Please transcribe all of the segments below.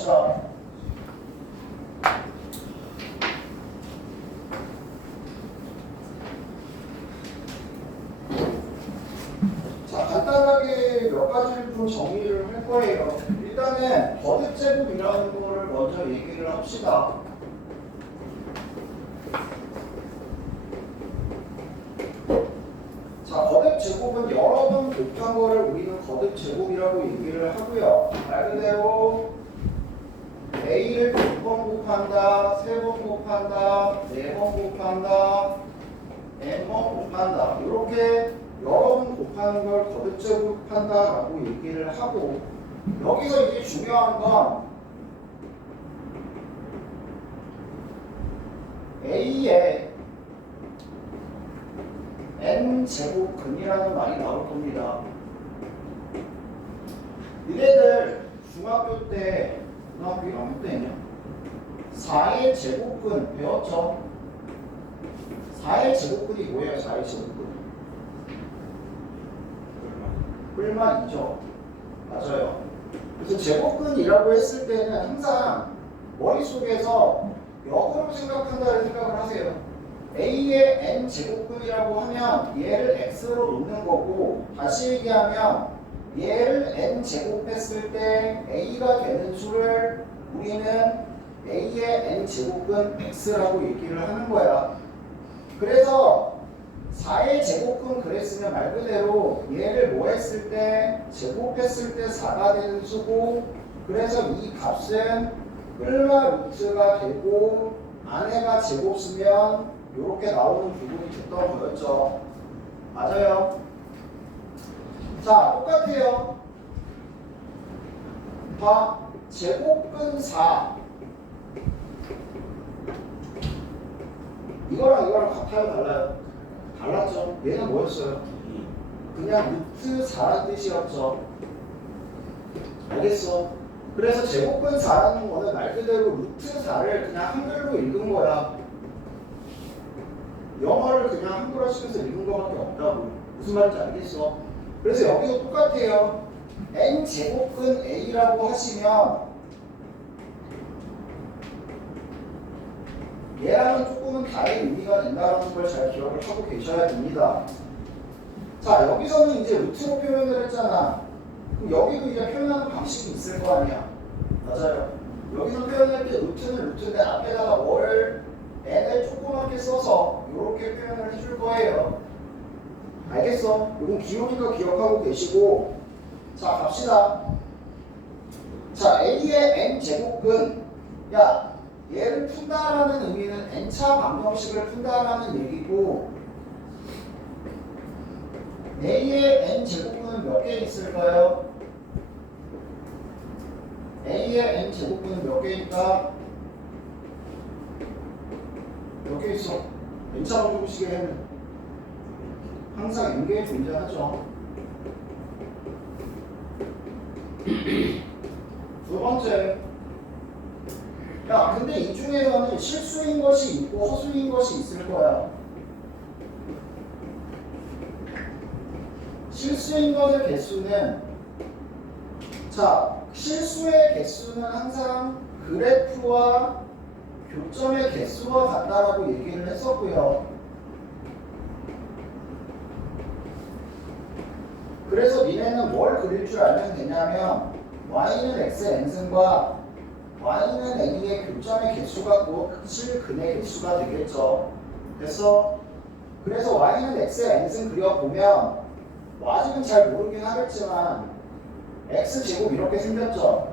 갑시다. 자, 간단하게 몇 가지를 좀 정리를 할 거예요. 일단은 거듭제곱이라는 거를 먼저 얘기를 합시다. 자, 거듭제곱은 여러 번 곱한 거를 우리는 거듭제곱이라고 얘기를 하고요. 말 그대로 A를 2번 곱한다, 3번 곱한다, 4번 곱한다, N번 곱한다. 이렇게 여러 번 곱하는 걸 거듭제곱한다라고 얘기를 하고, 여기서 이제 중요한 건 A의 N제곱근이라는 말이 나올 겁니다. 니네들 중학교 때, 고등학교 1학년 때냐? 4의 제곱근 배웠죠? 4의 제곱근이 뭐예요? 4의 제곱근? 뿔만이죠. 맞아요. 그래서 제곱근이라고 했을 때는 항상 머릿속에서 역으로 생각한다는 생각을 하세요. A의 N제곱근이라고 하면 얘를 X로 놓는 거고, 다시 얘기하면 얘를 N제곱했을 때 A가 되는 수를 우리는 A의 N제곱근 X라고 얘기를 하는 거야. 그래서 4의 제곱근 그랬으면 말 그대로 얘를 뭐 했을 때 제곱했을 때 4가 되는 수고, 그래서 이 값은 뿔마 루트가 되고 안에가 제곱 쓰면 이렇게 나오는 부분이 됐던 거였죠. 맞아요. 자, 똑같아요. 봐, 제곱근 4 이거랑 같아요, 달라요? 달랐죠. 얘는 뭐였어요? 그냥 루트 4라는 뜻이었죠. 알겠어? 그래서 제곱근 4라는 거는 말 그대로 루트 4를 그냥 한글로 읽은 거야. 영어를 그냥 한글화 시켜서 읽은 거밖에 없다고. 무슨 말인지 알겠어? 그래서 여기도 똑같아요. N제곱근 A라고 하시면 얘랑은 조금은 다른 의미가 된다는 걸 잘 기억을 하고 계셔야 됩니다. 자, 여기서는 이제 루트로 표현을 했잖아. 그럼 여기도 이제 표현하는 방식이 있을 거 아니야. 맞아요. 여기서 표현할 때 루트는 루트인데 앞에다가 뭐를 n을 조그맣게 써서 이렇게 표현을 해줄 거예요. 알겠어? 이건 기울이가 기억하고 계시고, 자, 갑시다. 자, A의 N제곱근, 야, 얘를 푼다라는 의미는 n차 방정식을 푼다라는 얘기고, A의 N제곱근은 몇 개 있을까요? A의 N제곱근은 몇 개일까? 몇 개 있어? n차 방정식에는 항상 n개 존재하죠. 두 번째, 야, 근데 이 중에서는 실수인 것이 있고 허수인 것이 있을 거야. 실수인 것의 개수는, 자, 실수의 개수는 항상 그래프와 교점의 개수와 같다라고 얘기를 했었고요. 그래서 니네는 뭘 그릴 줄 알면 되냐면 y는 x의 n승과 y는 a의 교점의 개수가 곧 실근의 개수가 되겠죠. 그래서 y는 x의 n승 그려보면 아직은 잘 모르긴 하겠지만 x제곱 이렇게 생겼죠.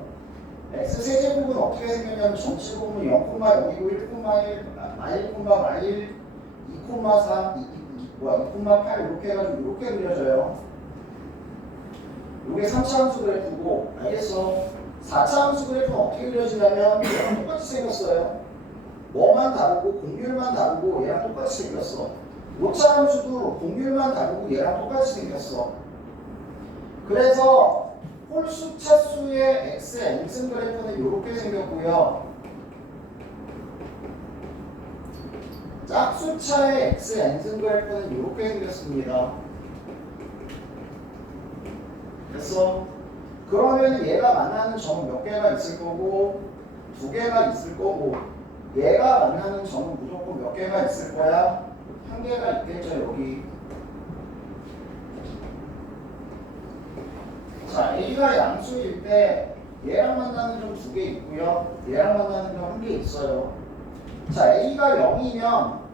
x 세제곱은 어떻게 생겼냐면 전체곱은 0,0이고 1,1, -1, 2,3, 2,8 이렇게 해가지고 이렇게 그려져요. 이게 3차 함수 그래프고, 알겠어? 4차 함수 그래프는 어떻게 그려지냐면 얘랑 똑같이 생겼어요. 뭐만 다르고 공률만 다르고 얘랑 똑같이 생겼어. 5차 함수도 공률만 다르고 얘랑 똑같이 생겼어. 그래서 홀수 차수의 x n승 그래프는 이렇게 생겼고요. 짝수차의 x n승 그래프는 이렇게 생겼습니다. 됐어? 그러면 얘가 만나는 점은 몇 개가 있을 거고 2개가 있을 거고 얘가 만나는 점은 무조건 몇 개가 있을 거야? 1개가 있겠죠 여기. 자, A가 양수일 때 얘랑 만나는 점 2개 있고요. 얘랑 만나는 점 1개 있어요. 자, A가 0이면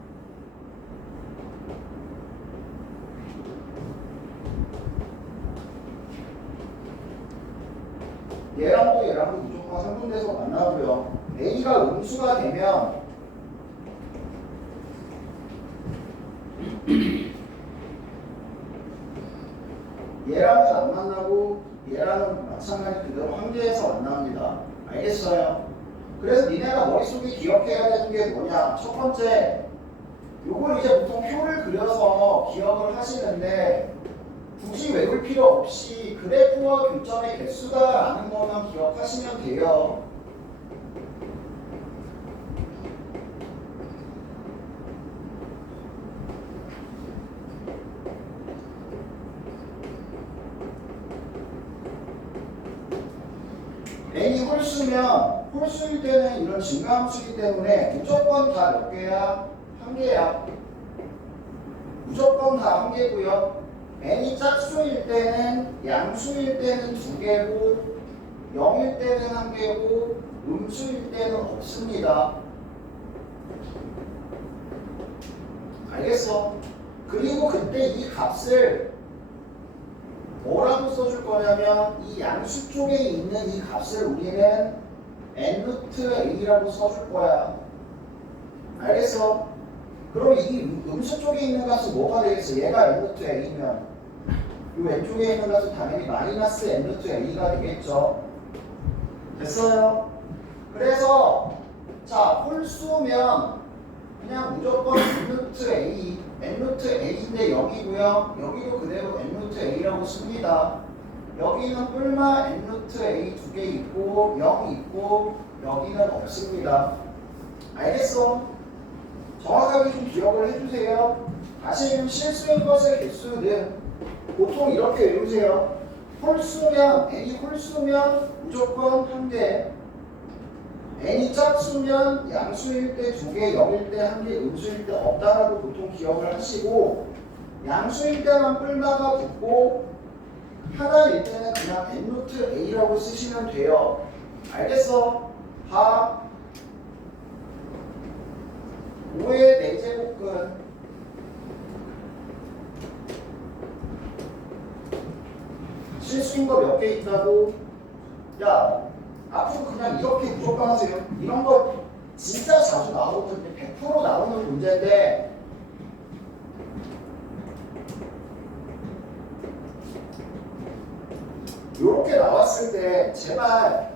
얘랑도 얘랑도 무조건 상분돼서 만나고요. A가 음수가 되면 얘랑은 안 만나고 얘랑은 마찬가지 그대로 한계에서 만납니다. 알겠어요? 그래서 니네가 머릿속에 기억해야 되는 게 뭐냐? 첫 번째, 요걸 이제 보통 표를 그려서 기억을 하시는데 굳이 외울 필요 없이 그래프와 교점의 개수가 아는 것만 기억하시면 돼요. n이 홀수면 홀수일 때는 이런 증가함수이기 때문에 무조건 다 몇 개야? 1개야. 무조건 다 1개고요. n이 짝수일 때는 양수일 때는 2개고 0일 때는 1개고 음수일 때는 없습니다. 알겠어? 그리고 그때 이 값을 뭐라고 써줄 거냐면 이 양수 쪽에 있는 이 값을 우리는 n-a라고 써줄 거야. 알겠어? 그럼 이 음수 쪽에 있는 값은 뭐가 되겠어? 얘가 n-a면 이 왼쪽에 있는 값은 당연히 마이너스 n-a가 되겠죠. 됐어요? 그래서 자 홀수면 그냥 무조건 n-a n-a인데 0이고요. 여기도 그대로 n-a라고 씁니다. 여기는 뿔마 n-a 2개 있고 0 있고 여기는 없습니다. 알겠어? 정확하게 좀 기억을 해주세요. 다시 실수인 것의 개수는 보통 이렇게 외우세요. 홀수면 n이 홀수면 무조건 1개, n이 짝수면 양수일 때 2개, 0일 때 1개, 음수일 때 없다라고 보통 기억을 하시고 양수일 때만 뿔마가 붙고 하나일 때는 그냥 n-a라고 쓰시면 돼요. 알겠어? 봐. 5의 4제곱근 실수인 거 몇 개 있다고? 야, 앞으로 그냥 이렇게 무조건 하세요. 이런 거 진짜 자주 나오거든요. 100% 나오는 문제인데 이렇게 나왔을 때 제발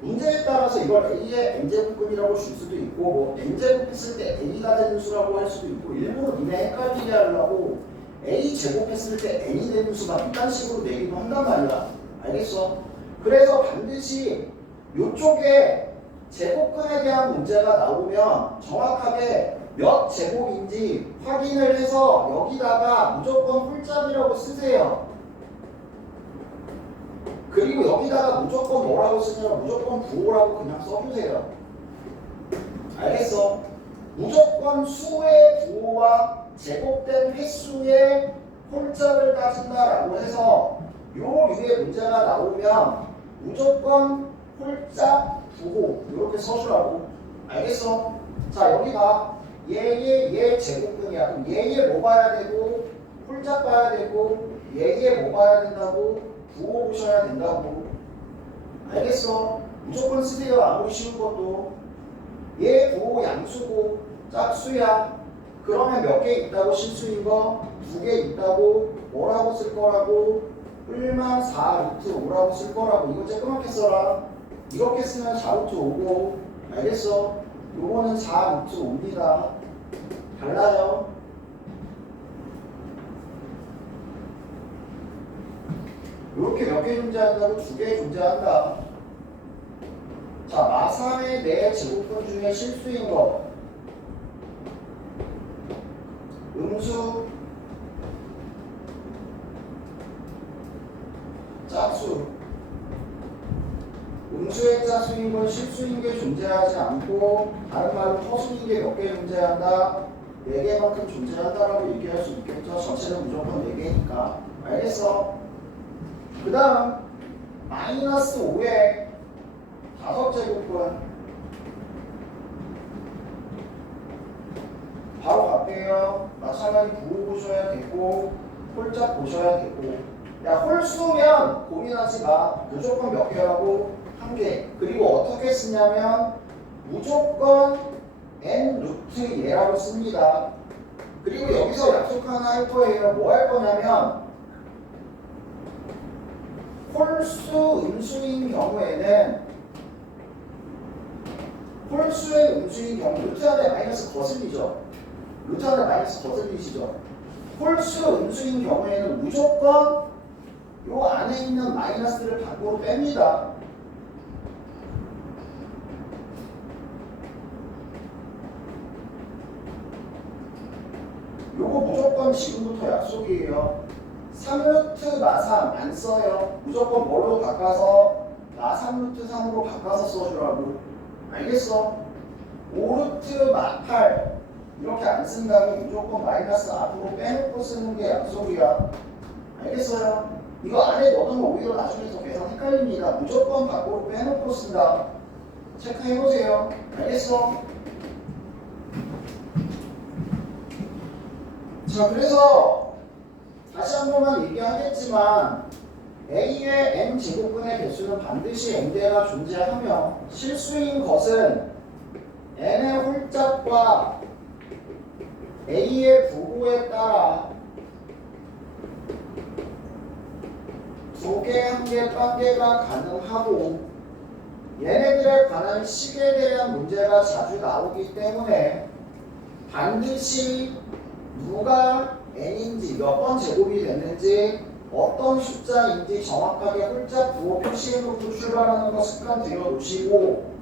문제에 따라서 이걸 a의 n제곱근이라고 줄 수도 있고 뭐 n제곱 했을 때 a가 되는 수라고 할 수도 있고 일부러 니네 헷갈리게 하려고 a 제곱했을 때 n이 되는 수가 이딴 식으로 내기도 한단 말이야. 알겠어? 그래서 반드시 이쪽에 제곱근에 대한 문제가 나오면 정확하게 몇 제곱인지 확인을 해서 여기다가 무조건 홀짝이라고 쓰세요. 그리고 여기다가 무조건 뭐라고 쓰냐면 무조건 부호라고 그냥 써주세요. 알겠어? 무조건 수의 부호와 제곱된 횟수의 홀짝을 따진다라고 해서 요 류의 문제가 나오면 무조건 홀짝 부호 이렇게 써주라고. 알겠어? 자 여기가 얘의 제곱근이야. 그럼 얘의 뭐 봐야 되고 홀짝 봐야 되고 얘의 뭐 봐야 된다고? 부호 보셔야 된다고. 알겠어? 무조건 쓰세요. 아무리 쉬운 것도. 얘 부호 양수고 짝수야. 그러면 몇 개 있다고 실수인 거? 2개 있다고. 뭐라고 쓸 거라고? 뿔마 4 루트 5라고 쓸 거라고. 이거 쬐끄맣게 써라. 이렇게 쓰면 4 루트 5고. 알겠어? 요거는 4 루트 5입니다. 달라요. 이렇게 몇 개 존재한다고? 2개 존재한다. 자, 마삼의 4제곱근 중에 실수인 거 음수, 짝수 음수의 짝수인 건 실수인 게 존재하지 않고 다른 말로 허수인 게 몇 개 존재한다? 4개만큼 존재한다라고 얘기할 수 있겠죠. 전체는 무조건 4개니까. 알겠어? 그 다음 마이너스 5의 5제곱은 바로 갈게요. 마찬가지 부호 보셔야 되고 홀짝 보셔야 되고 야 홀수면 고민하지 마. 무조건 몇 개라고? 1개. 그리고 어떻게 쓰냐면 무조건 n 루트 얘라고 씁니다. 그리고 여기서 약속 하나 할 거예요. 뭐 할 거냐면 홀수 음수인 경우에는 홀수의 음수인 경우 루트 안에 마이너스 거슬리죠. 루트 안에 마이너스 거슬리시죠. 홀수 음수인 경우에는 무조건 요 안에 있는 마이너스를 밖으로 뺍니다. 요거 무조건 지금부터 약속이에요. 3루트 나3 안 써요. 무조건 뭘로 바꿔서 나3루트 3으로 바꿔서 써주라고. 알겠어? 5루트 마8 이렇게 안 쓴다고 무조건 마이너스 앞으로 빼놓고 쓰는 게 약속이야. 알겠어요? 이거 안에 넣어두면 오히려 나중에 더 계산 헷갈립니다. 무조건 밖으로 빼놓고 쓴다. 체크해보세요. 알겠어? 자, 그래서 다시 한 번만 얘기하겠지만 A의 N제곱근의 개수는 반드시 N대가 존재하며 실수인 것은 N의 홀짝과 A의 부호에 따라 2개, 1개, 딴개가 가능하고 얘네들에 관한 식에 대한 문제가 자주 나오기 때문에 반드시 누가 n인지 몇 번 제곱이 됐는지 어떤 숫자인지 정확하게 홀짝 부호 표시해놓고 출발하는 거 습관 들여놓으시고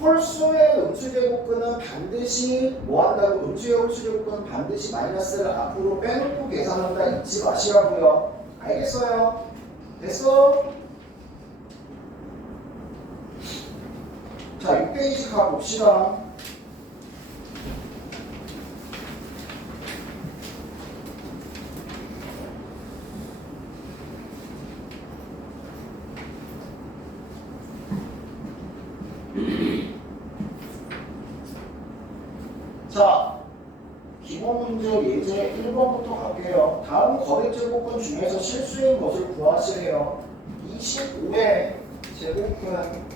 홀수의 음수제곱근은 반드시 뭐 한다고? 음수의 홀수제곱근은 반드시 마이너스를 앞으로 빼놓고 계산한다 잊지 마시라고요. 알겠어요? 됐어? 자, 6페이지 가봅시다. 자, 기본 문제 예제 1번부터 갈게요. 다음 거듭제곱근 중에서 실수인 것을 구하시래요. 25의 제곱근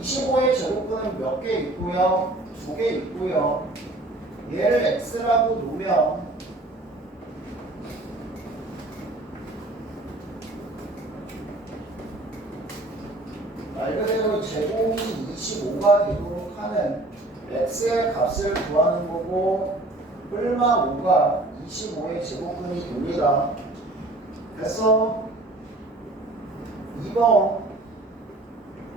25의 제곱근은 몇 개 있고요? 2개 있고요. 얘를 x라고 놓으면 말 그대로 제곱이 25가 되도록 하는 x의 값을 구하는 거고 뿔마 5가 25의 제곱근이 됩니다. 그래서 2번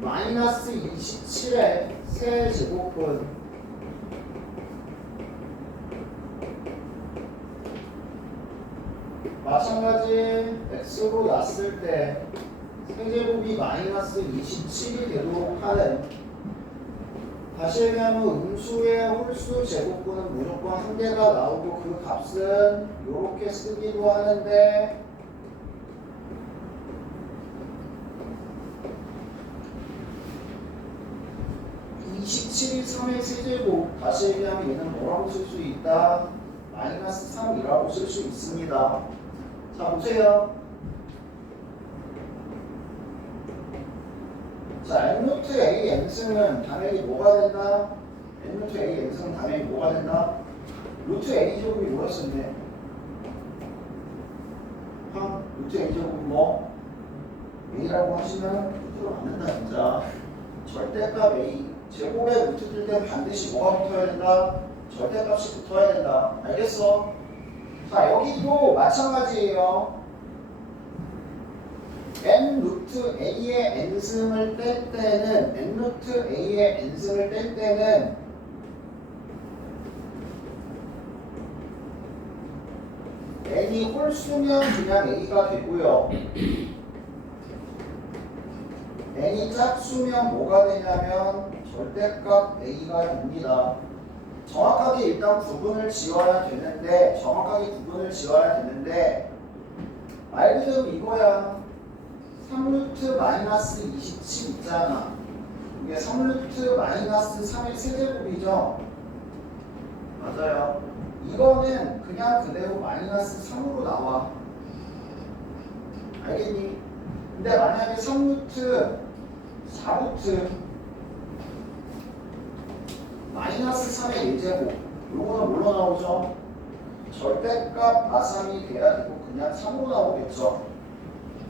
마이너스 27의 세제곱근 마찬가지 x로 놨을 때 세제곱이 마이너스 27이 되도록 하는 다시 얘기하면 음수의 홀수 제곱근은 무조건 1개가 나오고 그 값은 이렇게 쓰기도 하는데 (27이 3의 세제곱) 다시 얘기하면 얘는 뭐라고 쓸 수 있다? 마이너스 3이라고 쓸 수 있습니다. 자 보세요. 자, n루트 a n승은 당연히 뭐가 된다? n루트 a n승은 당연히 뭐가 된다? 루트 a 제곱이 뭐였었네? 루트 a 제곱이 뭐? a라고 하시면 루트로 안 된다 진짜. 절대값 a 제곱에 루트 뜰 때는 반드시 뭐가 붙어야 된다? 절대값이 붙어야 된다. 알겠어? 자, 여기도 마찬가지예요. n 루트 a의 n승을 뗄 때는 n 루트 a의 n승을 뗄 때는 n이 홀수면 그냥 a가 되고요. n이 짝수면 뭐가 되냐면 절대값 a가 됩니다. 정확하게 일단 구분을 지어야 되는데 말 그대로 이거야. 3루트 마이너스 27 있잖아. 이게 3루트 마이너스 3의 세제곱이죠. 맞아요. 이거는 그냥 그대로 마이너스 3으로 나와. 알겠니? 근데 만약에 3루트 4루트 마이너스 3의 예제곱, 요거는 뭘로 나오죠? 절대값 마삼이 돼야 되고 그냥 3으로 나오겠죠.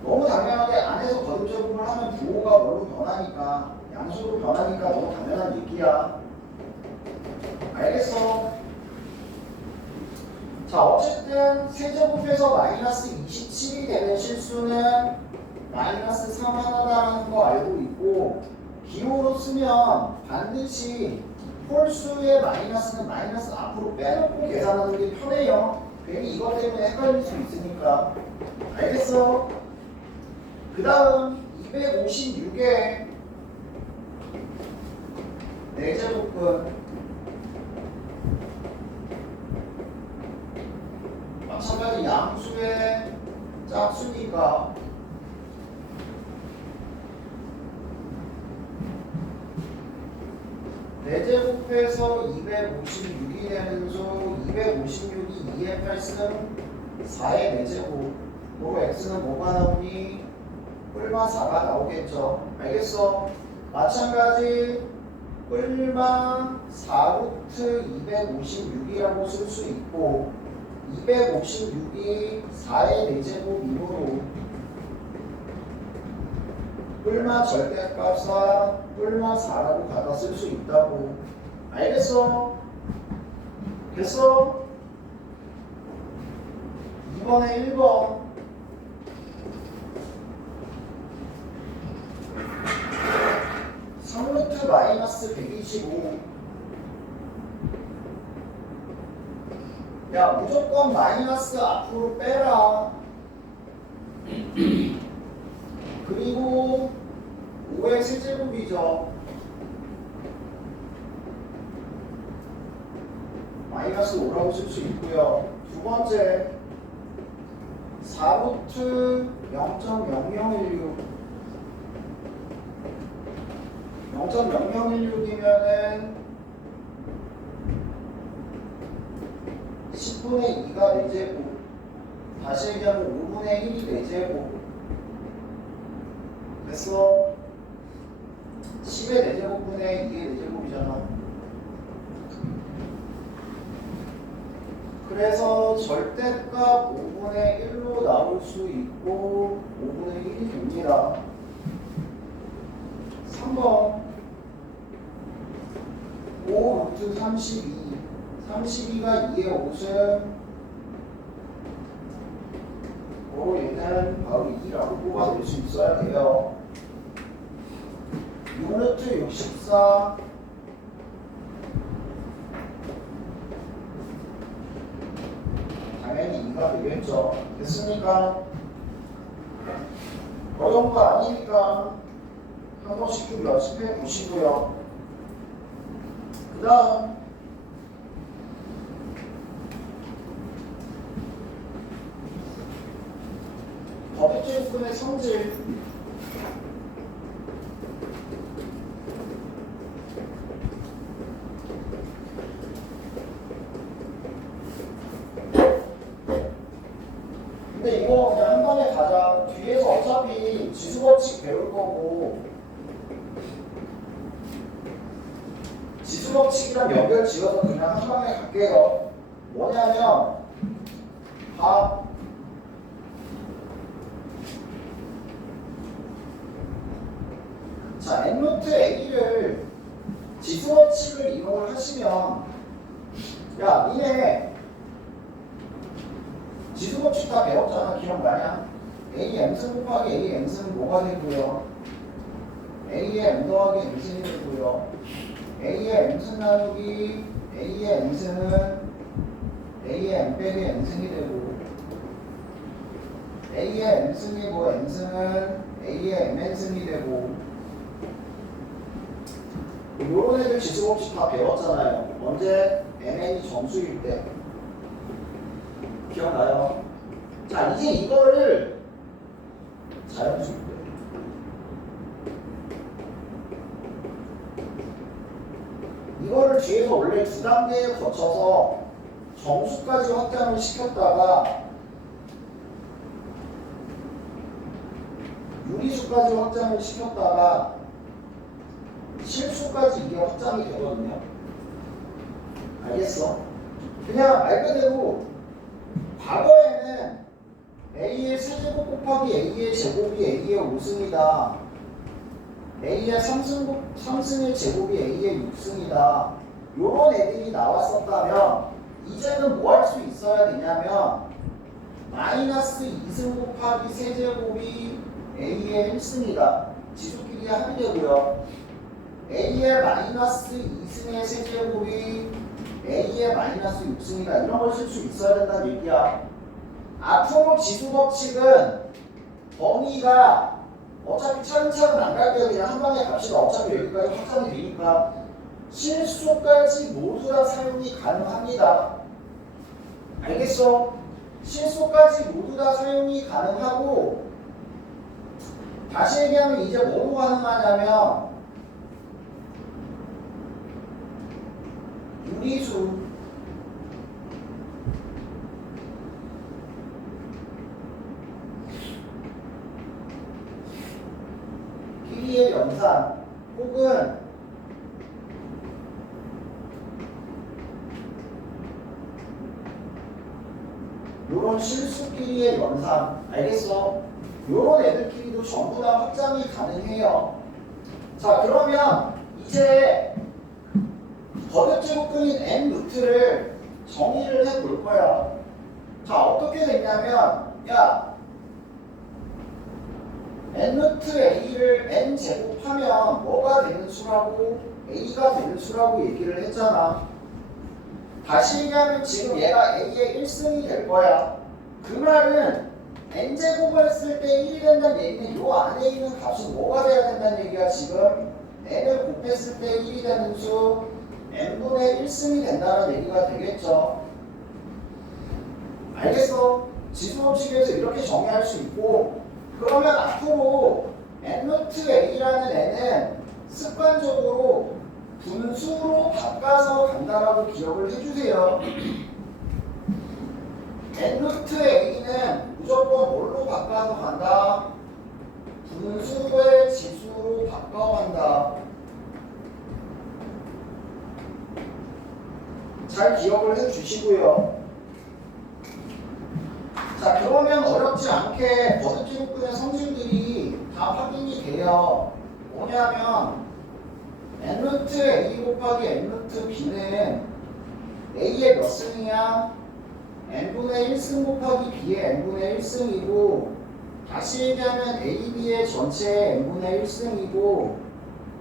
너무 당연하게 안에서 거듭제곱을 하면 부호가 뭘로 변하니까, 양수로 변하니까 너무 당연한 얘기야. 알겠어? 자, 어쨌든 세제곱에서 마이너스 27이 되는 실수는 마이너스 3 하나다라는 거 알고 있고, 기호로 쓰면 반드시 홀수의 마이너스는 마이너스 앞으로 빼놓고 계산하는 게 편해요. 괜히 이것 때문에 헷갈릴 수 있으니까. 알겠어? 그 다음 256에 4제곱은 마찬가지 양수의 짝수니까 제곱해서 256이 되는 수 256이 2의 8승 4의 4제곱으로 x는 뭐가 나오니? 뿔마 4가 나오겠죠. 알겠어? 마찬가지 뿔마 4루트 256이라고 쓸 수 있고 256이 4의 4제곱이므로 뿔마 절대값사 뿔마 4라고 갖다 쓸 수 있다고. 알겠어? 됐어? 이번에 1번 삼루트 마이너스 125. 야, 무조건 마이너스 앞으로 빼라. 그리고 5의 세제곱이죠. 마이너스 5라고 쓸 수 있고요. 두 번째 4루트 0.0016 0.0016이면은 10분의 2가 4제곱, 다시 얘기하면 5분의 1이 4제곱. 됐어? 10의 4제곱분의 2의 4제곱이잖아. 그래서 절대값 5분의 1로 나올 수 있고 5분의 1이 됩니다. 3번 5 루트 32 32가 2의 5승 얘는 바로 2라고 뽑아낼 수 있어야 돼요. 6루트 64 당연히 2가 되겠죠. 됐습니까? 어려운 거 아니니까 한 번씩 좀 연습해 보시고요. 그 다음 거듭제곱분의 성질. 근데 이거 그냥 한 번에 가자. 뒤에서 어차피 지수법칙 배울 거고 지수법칙이랑 연결 지어서 그냥 한 방에 갈게요. 뭐냐면 밥 자, n루트 a를 지수법칙을 이용을 하시면 야, 니네 지수법칙 다 배웠잖아. 기억나냐? a m승 곱하기 a m승은 뭐가 되고요? a의 m 더하기 m승이 되고요. a의 m승 나누기 a의 m승은 a의 m 빼기 n승이 되고 a의 m승이고 n승은 a의 mn승이 되고 요런 애들 지수법칙 다 배웠잖아요. 언제? mn이 정수일 때. 기억나요? 자, 이제 이거를 자연수일 때. 이거를 뒤에서 원래 두 단계에 거쳐서 정수까지 확장을 시켰다가 유리수까지 확장을 시켰다가 실수까지 이게 확장이 되거든요. 알겠어? 그냥 말 그대로 과거에는 A의 세제곱 곱하기 A의 제곱이 A의 5승이다. A의 3승의 제곱이 A의 6승이다. 요런 애들이 나왔었다면 이제는 뭐 할 수 있어야 되냐면 마이너스 2승 곱하기 세제곱이 A의 1승이다. 지수끼리 합의되고요. A의 마이너스 2승의 세제곱이 A의 마이너스 6승이다. 이런 걸 쓸 수 있어야 된다는 얘기야. 앞으로 지수법칙은 범위가 어차피 차근차근 안 갈 때 그냥 한 방에 갑시다. 어차피 여기까지 확장이 되니까 실수까지 모두 다 사용이 가능합니다. 알겠어? 실수까지 모두 다 사용이 가능하고 다시 얘기하면 이제 뭐로 가능하냐면 유리수 끼리의 연산 혹은 요런 실수끼리의 연산 알겠어? 요런 애들끼리도 전부 다 확장이 가능해요. 자 그러면 이제 거듭제곱근인 n 루트를 정의를 해볼 거야. 자 어떻게 됐냐면 야 n 루트 a를 n 제곱하면 뭐가 되는 수라고? a가 되는 수라고 얘기를 했잖아. 다시 얘기하면 지금 얘가 a의 1승이 될 거야. 그 말은 n제곱을 했을 때 1이 된다는 얘기는 요 안에 있는 값은 뭐가 돼야 된다는 얘기야. 지금 n을 곱했을 때 1이 되는 수 n분의 1승이 된다는 얘기가 되겠죠. 알겠어? 지수법칙에서 이렇게 정의할 수 있고 그러면 앞으로 n 루트 a라는 n은 습관적으로 분수로 바꿔서 간다라고 기억을 해주세요. n 루트 a는 무조건 뭘로 바꿔서 간다? 분수의 지수로 바꿔간다. 잘 기억을 해주시고요. 자 그러면 어렵지 않게 거듭제곱근의 성질들이 다 확인이 돼요. 뭐냐면 n 루트 a 곱하기 n 루트 b는 a의 몇 승이야? n분의 1승 곱하기 b의 n분의 1승이고 다시 얘기하면 a, b의 전체의 n분의 1승이고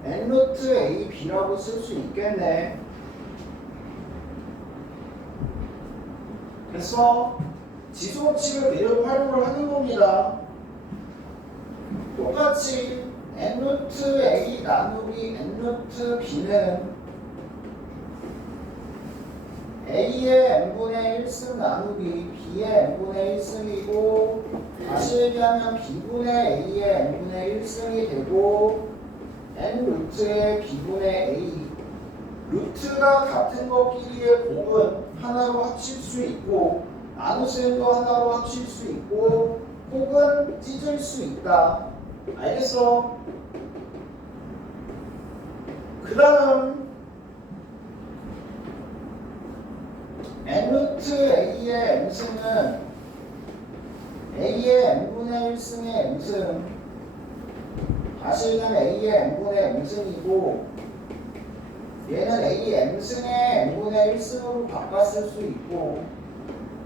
n 루트 a, b라고 쓸 수 있겠네. 그래서 지수법칙을 그대로 활용을 하는 겁니다. 똑같이 n 루트 a 나누기 n 루트 b는 a의 n분의 1승 나누기 b의 n분의 1승이고 다시 얘기하면 b분의 a의 n분의 1승이 되고 n 루트의 b분의 a 루트가 같은 것끼리의 곱은 하나로 합칠 수 있고 나눗셈도 하나로 합칠 수 있고 혹은 찢을 수 있다. 알겠어? 그 다음 n 루트 a의 m승은 a의 n분의 1승의 m승 다시 얘기하면 a의 n분의 m승이고 얘는 a의 m승의 n분의 1승으로 바꿨을 수 있고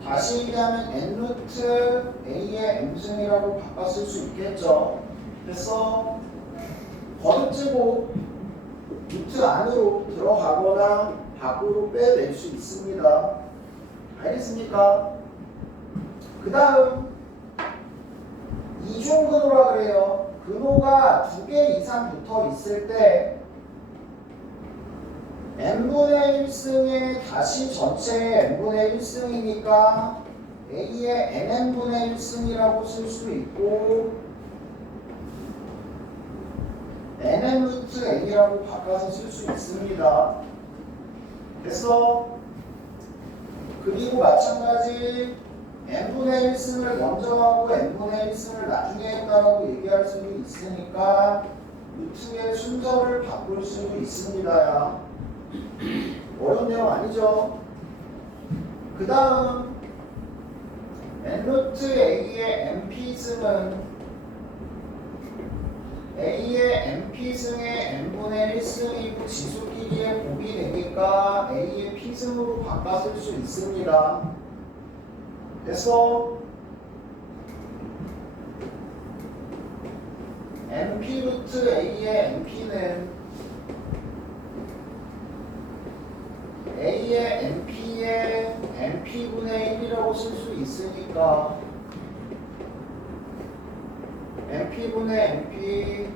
다시 얘기하면 n 루트 a의 m승이라고 바꿨을 수 있겠죠. 그래서 거듭제곱 루트 안으로 들어가거나 밖으로 빼낼 수 있습니다. 알겠습니까? 그 다음 이중근호라 그래요. 근호가 2개 이상 붙어 있을 때 n분의 1승에 다시 전체의 n분의 1승이니까 a의 nn분의 1승이라고 쓸 수 있고 nn 루트 n이라고 바꿔서 쓸 수 있습니다. 됐어? 그리고 마찬가지 n분의 1승을 먼저 하고 n분의 1승을 나중에 했다라고 얘기할 수도 있으니까 루트의 순서를 바꿀 수도 있습니다. 어려운 내용 아니죠? 그 다음 n루트 a의 np승은 a의 np승의 n분의 1승이고 지수끼리의 곱이 되니까 a의 p승으로 바꿔 쓸 수 있습니다. 됐어? np 루트 a의 np는 a의 np의 np분의 1이라고 쓸 수 있으니까 np분의 np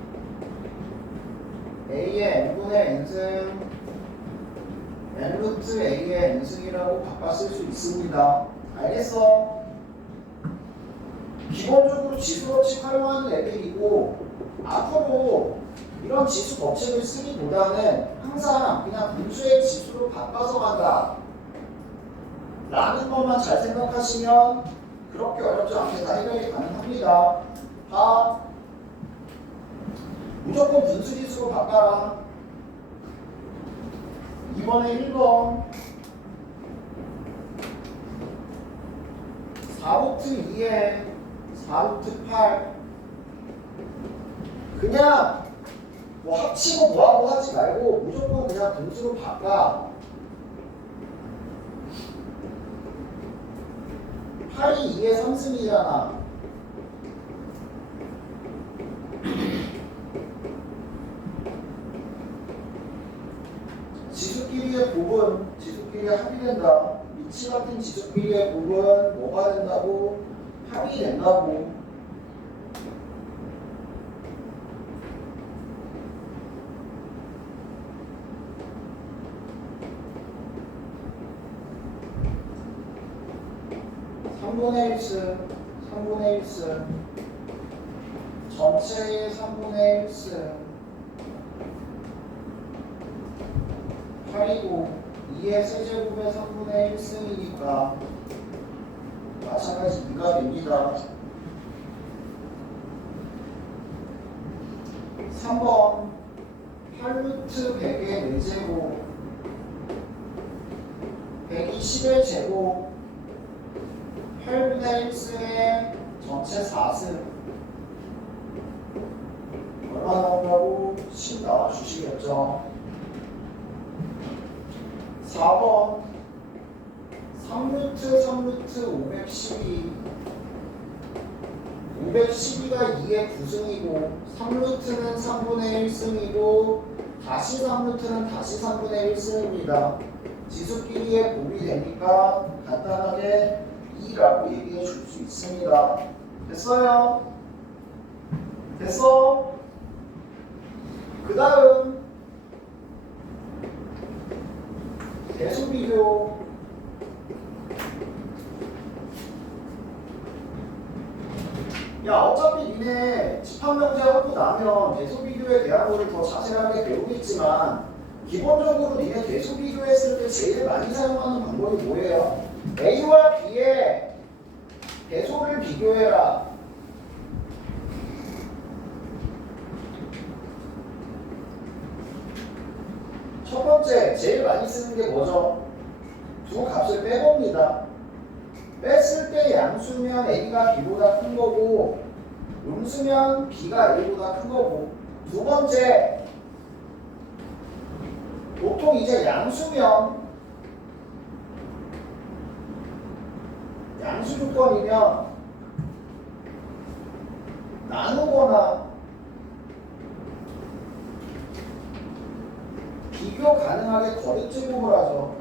a의 n분의 n승 n루트 a의 n승이라고 바꿔 쓸 수 있습니다. 알겠어? 기본적으로 지수 법칙 활용하는 애들이고 앞으로 이런 지수 법칙을 쓰기보다는 항상 그냥 분수의 지수로 바꿔서 간다 라는 것만 잘 생각하시면 그렇게 어렵지 않게 다 해결이 가능합니다. 다 무조건 분수 지수로 바꿔라. 이번에 1번 4루트 2에 4루트 8 그냥 뭐 합치고 뭐하고 하지 말고 무조건 그냥 분수로 바꿔. 8이 2의 3승이잖아. 지수끼리의 곱은 지수끼리 합이 된다. 위치 같은 지수끼리의 곱은 뭐가 된다고? 합이 된다고. (3분의 1승) (3분의 1승) 전체의 (3분의 1승) 8이고 2의 세제곱의 3분의 1승이니까 마찬가지 2가 됩니다. 3번 8루트 100의 4제곱 120의 제곱 8분의 1승의 전체 4승 얼마 나온다고? 10 나와주시겠죠? 4번 3루트 512 512가 2의 9승이고 3루트는 3분의 1승이고 다시 3루트는 다시 3분의 1승입니다. 지수끼리의 곱이 되니까 간단하게 2라고 얘기해 줄 수 있습니다. 됐어요? 됐어? 그 다음 대소비교. 야 어차피 니네 집합명제 하고 나면 대소비교에 대한 거를 더 자세하게 배우겠지만 기본적으로 니네 대소비교했을 때 제일 많이 사용하는 방법이 뭐예요? A와 B의 대소를 비교해라. 첫 번째 제일 많이 쓰는 게 뭐죠? 두 값을 빼봅니다. 뺐을 때 양수면 A가 B보다 큰 거고 음수면 B가 A보다 큰 거고. 두 번째 보통 이제 양수 조건이면 나누거나 비교 가능하게 거듭제곱을 하죠.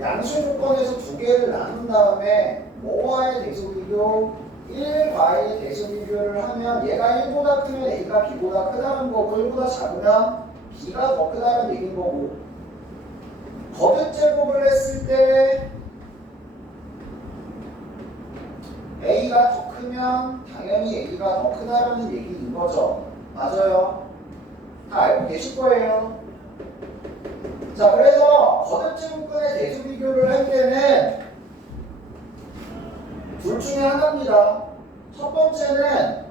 양수 조건에서 두 개를 나눈 다음에 뭐와의 대소비교? 1과의 대수 비교를 하면 얘가 1보다 크면 A가 B보다 크다는 거고 1보다 작으면 B가 더 크다는 얘기인 거고 거듭 제곱을 했을 때 A가 더 크면 당연히 A가 더 크다는 얘기인 거죠. 맞아요? 다 알고 계실 거예요. 자, 그래서 거듭 제곱근의 대수 비교를 할 때는 둘 중에 하나입니다. 첫 번째는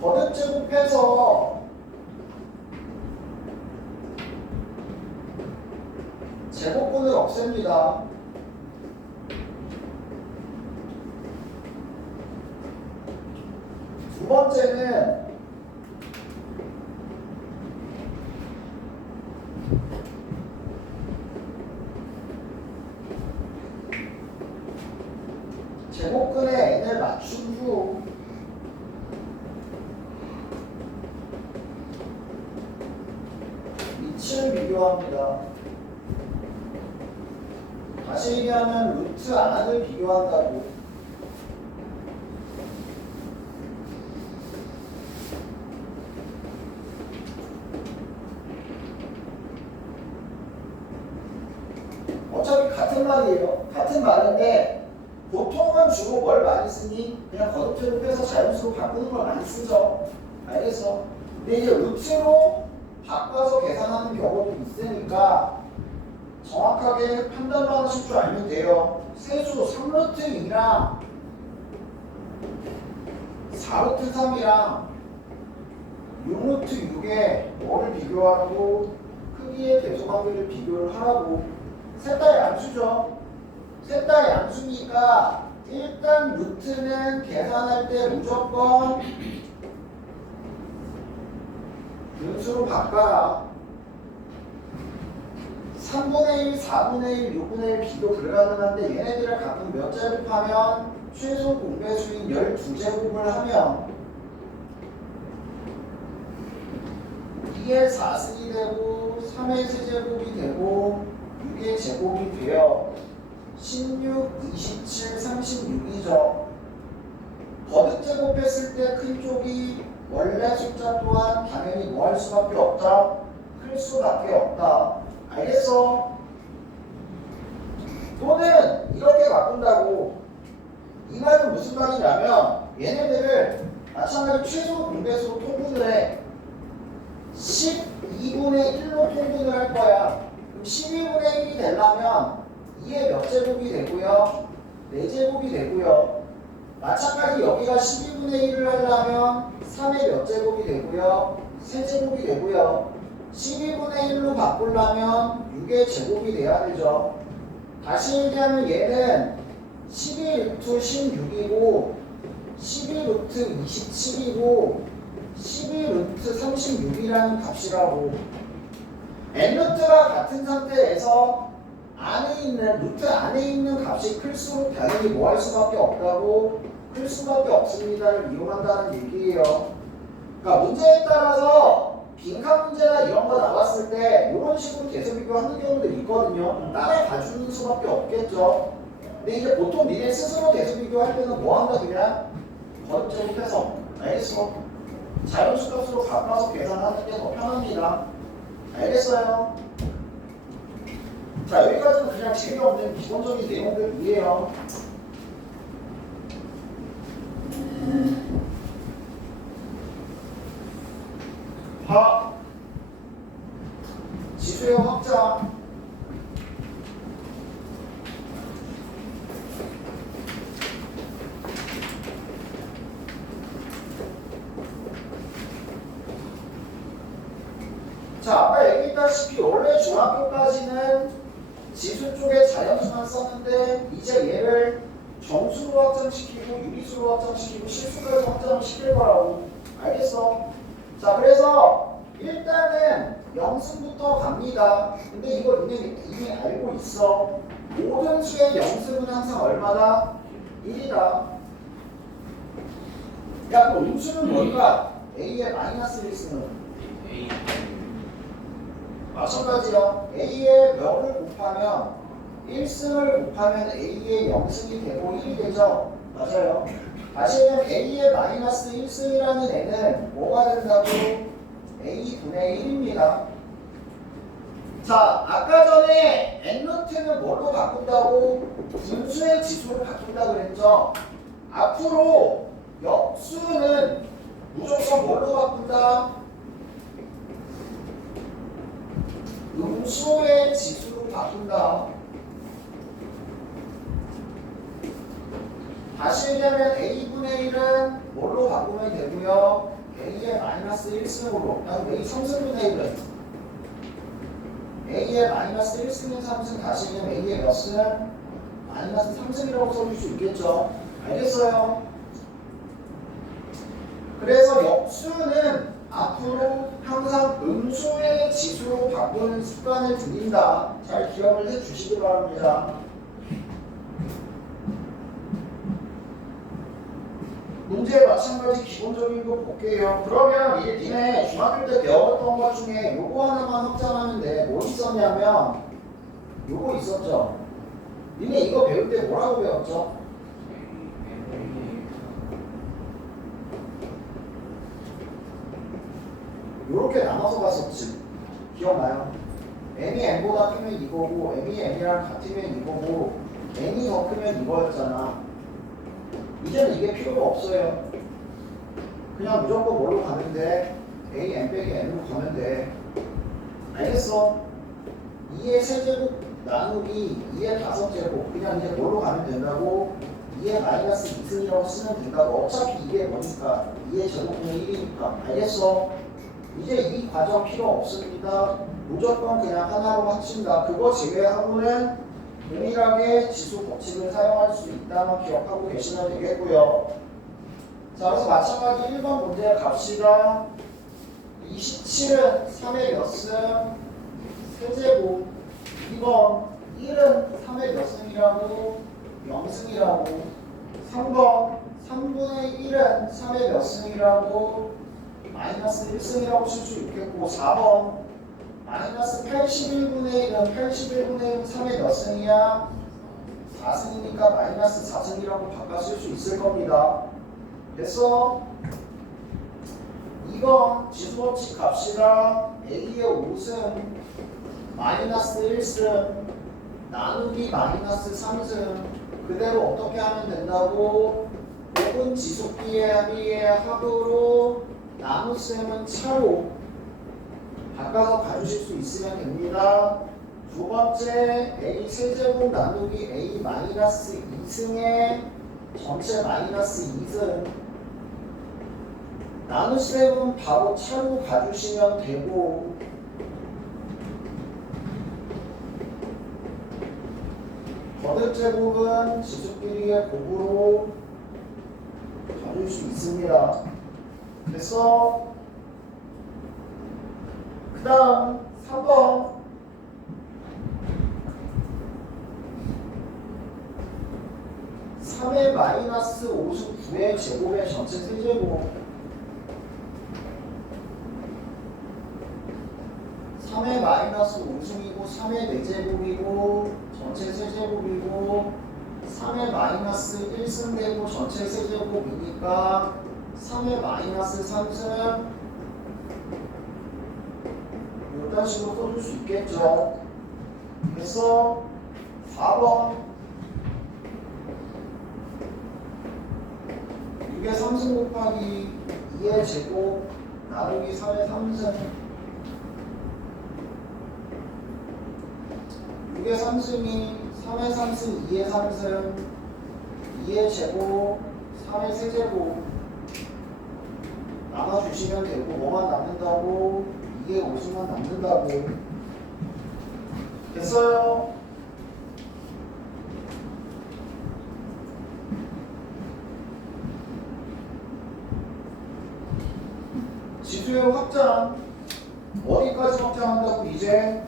거듭 제곱해서 제곱근을 없앱니다. 두 번째는 제곱근의 n을 맞춘 후 위치를 비교합니다. 다시 얘기하면 루트 안을 비교한다고. 어차피 같은 말이에요. 같은 말인데 보통은 주로 뭘 많이 쓰니? 그냥 거듭제로 빼서 자연수로 바꾸는 걸 많이 쓰죠. 알겠어? 근데 이제 루트로 바꿔서 계산하는 경우도 있으니까 정확하게 판단을 하실 줄 알면 돼요. 세수 3루트 2랑 4루트 3이랑 6루트 6에 뭐를 비교하고 크기의 대소관계를 비교를 하라고. 셋 다 양수죠. 셋 다 양수니까 일단 루트는 계산할 때 무조건 분수로 바꿔라. 3분의 1, 4분의 1, 6분의 1 비교 불가능한데 얘네들을 각각 몇 제곱하면 최소 공배수인 12제곱을 하면 2의 4승이 되고 3의 세제곱이 되고 6의 제곱이 되어 16, 27, 36이죠. 거듭 제곱했을 때 큰 쪽이 원래 숫자 또한 당연히 뭐 할 수밖에 없다? 클 수밖에 없다. 알겠어? 또는 이렇게 바꾼다고. 이 말은 무슨 말이냐면 얘네들을 마찬가지 최소 공배수로 통분을 해. 12분의 1로 통분을 할 거야. 그럼 12분의 1이 되려면 2의 몇 제곱이 되고요? 4제곱이 되고요. 마찬가지 여기가 12분의 1을 하려면 3의 몇 제곱이 되고요? 3제곱이 되고요. 12분의 1로 바꾸려면 6의 제곱이 돼야 되죠. 다시 얘기하면 얘는 12루트 16이고 12루트 27이고 12루트 36이라는 값이라고. n루트가 같은 상태에서 안에 있는 루트 안에 있는 값이 클수록 당연히 뭐 할 수밖에 없다고? 클 수밖에 없습니다를 이용한다는 얘기예요. 그러니까 문제에 따라서 빈칸 문제나 이런 거 나왔을 때 이런 식으로 계속 비교하는 경우도 있거든요. 따라가주는 수밖에 없겠죠. 근데 이제 보통 니네 스스로 계속 비교할 때는 뭐 한다 그냥? 거듭 제곱해서. 알겠어? 자연수 값으로 바꿔서 계산하는 게 더 편합니다. 알겠어요? 자, 여기까지는 그냥 재미없는 기본적인 내용들이에요. 화 지수의 확장. 자, 아까 얘기했다시피 원래 중학교까지는 지수 쪽에 자연수만 썼는데 이제 얘를 정수로 확장시키고 유리수로 확장시키고 실수로 확장을 시킬 거라고. 알겠어? 자, 그래서 일단은 영승부터 갑니다. 근데 이거 이미 알고 있어. 모든 수의 영승은 항상 얼마다? 1이다. 야, 그럼 음수는 뭘까? A의 마이너스 1승은? 마찬가지요. A의 몇을 곱하면 1승을 곱하면 A의 0승이 되고 1이 되죠? 맞아요. 다시 얘기하면 A의 마이너스 1승이라는 애는 뭐가 된다고? A분의 1입니다. 자, 아까 전에 n루트는 뭘로 바꾼다고? 분수의 지수로 바꾼다 그랬죠? 앞으로 역수는 무조건 뭘로 바꾼다? 음수의 지수로 바꾼다. 다시 얘기하면 A분의 1은 뭘로 바꾸면 되고요? A의 마이너스 1승으로. A 3승분의 1은 A의 마이너스 1승인 3승 다시 얘기하면 A의 몇 승? 마이너스 3승이라고 써줄 수 있겠죠? 알겠어요? 그래서 역수는 앞으로 항상 음수의 지수로 바꾸는 습관을 들인다. 잘 기억을 해 주시기 바랍니다. 문제 마찬가지 기본적인 거 볼게요. 그러면 이게 니네 중학교 때 배웠던 것 중에 요거 하나만 확장하면 돼. 뭐 있었냐면 요거 있었죠. 니네 이거 배울 때 뭐라고 배웠죠? 요렇게 나눠서 봤었지. 기억나요? n이 n보다 크면 이거고 n이 n이랑 같으면 이거고 n이 더 크면 이거였잖아. 이제는 이게 필요가 없어요. 그냥 무조건 뭘로 가면 돼? a n 빼기 n으로 가면 돼. 알겠어? 2의 세제곱 나누기 2의 5제곱 그냥 이제 뭘로 가면 된다고? 2의 마이너스 2승이라고 쓰면 된다고. 어차피 이게 뭐니까 2의 제곱분의 1이니까. 알겠어? 이제 이 과정 필요 없습니다. 무조건 그냥 하나로 합친다. 그거 제외하고는 동일하게 지수 법칙을 사용할 수 있다는 기억하고 계시면 되겠고요. 자, 그래서 마찬가지 1번 문제 갑시다. 27은 3의 몇 승? 세제곱. 2번 1은 3의 몇 승이라고? 0승이라고. 3번 3분의 1은 3의 몇 승이라고? 마이너스 1승이라고 쓸 수 있겠고. 4번 마이너스 81분의 1은 81분의 1은 3의 몇 승이야? 4승이니까 마이너스 4승이라고 바꿔 쓸 수 있을 겁니다. 됐어? 2번 지수법칙 갑시다. A의 5승 마이너스 1승 나누기 마이너스 3승 그대로 어떻게 하면 된다고? 혹은 지수비의 합으로 나눗셈은 차로 바꿔서 가주실 수 있으면 됩니다. 두 번째 A 세제곱 나누기 A 마이너스 2승의 전체 마이너스 2승 나눗셈은 바로 차로 가주시면 되고 거듭제곱은 지수끼리의 곱으로 가줄 수 있습니다. 됐어? 그 다음 3번 3의 마이너스 5승 9의 제곱의 전체 세제곱 3의 마이너스 5승이고 3의 4제곱이고 전체 세제곱이고 3의 마이너스 1승 되고 전체 세제곱이니까 3의 마이너스 3승 이런 식으로 써줄 수 있겠죠. 그래서 4번 6의 3승 곱하기 2의 제곱 나누기 3의 3승 6의 3승이 3의 3승 2의 3승 2의 제곱 3의 세제곱 나눠주시면 되고 뭐만 남는다고? 2의 5승만 남는다고. 됐어요? 지수의 확장 어디까지 확장한다고? 이제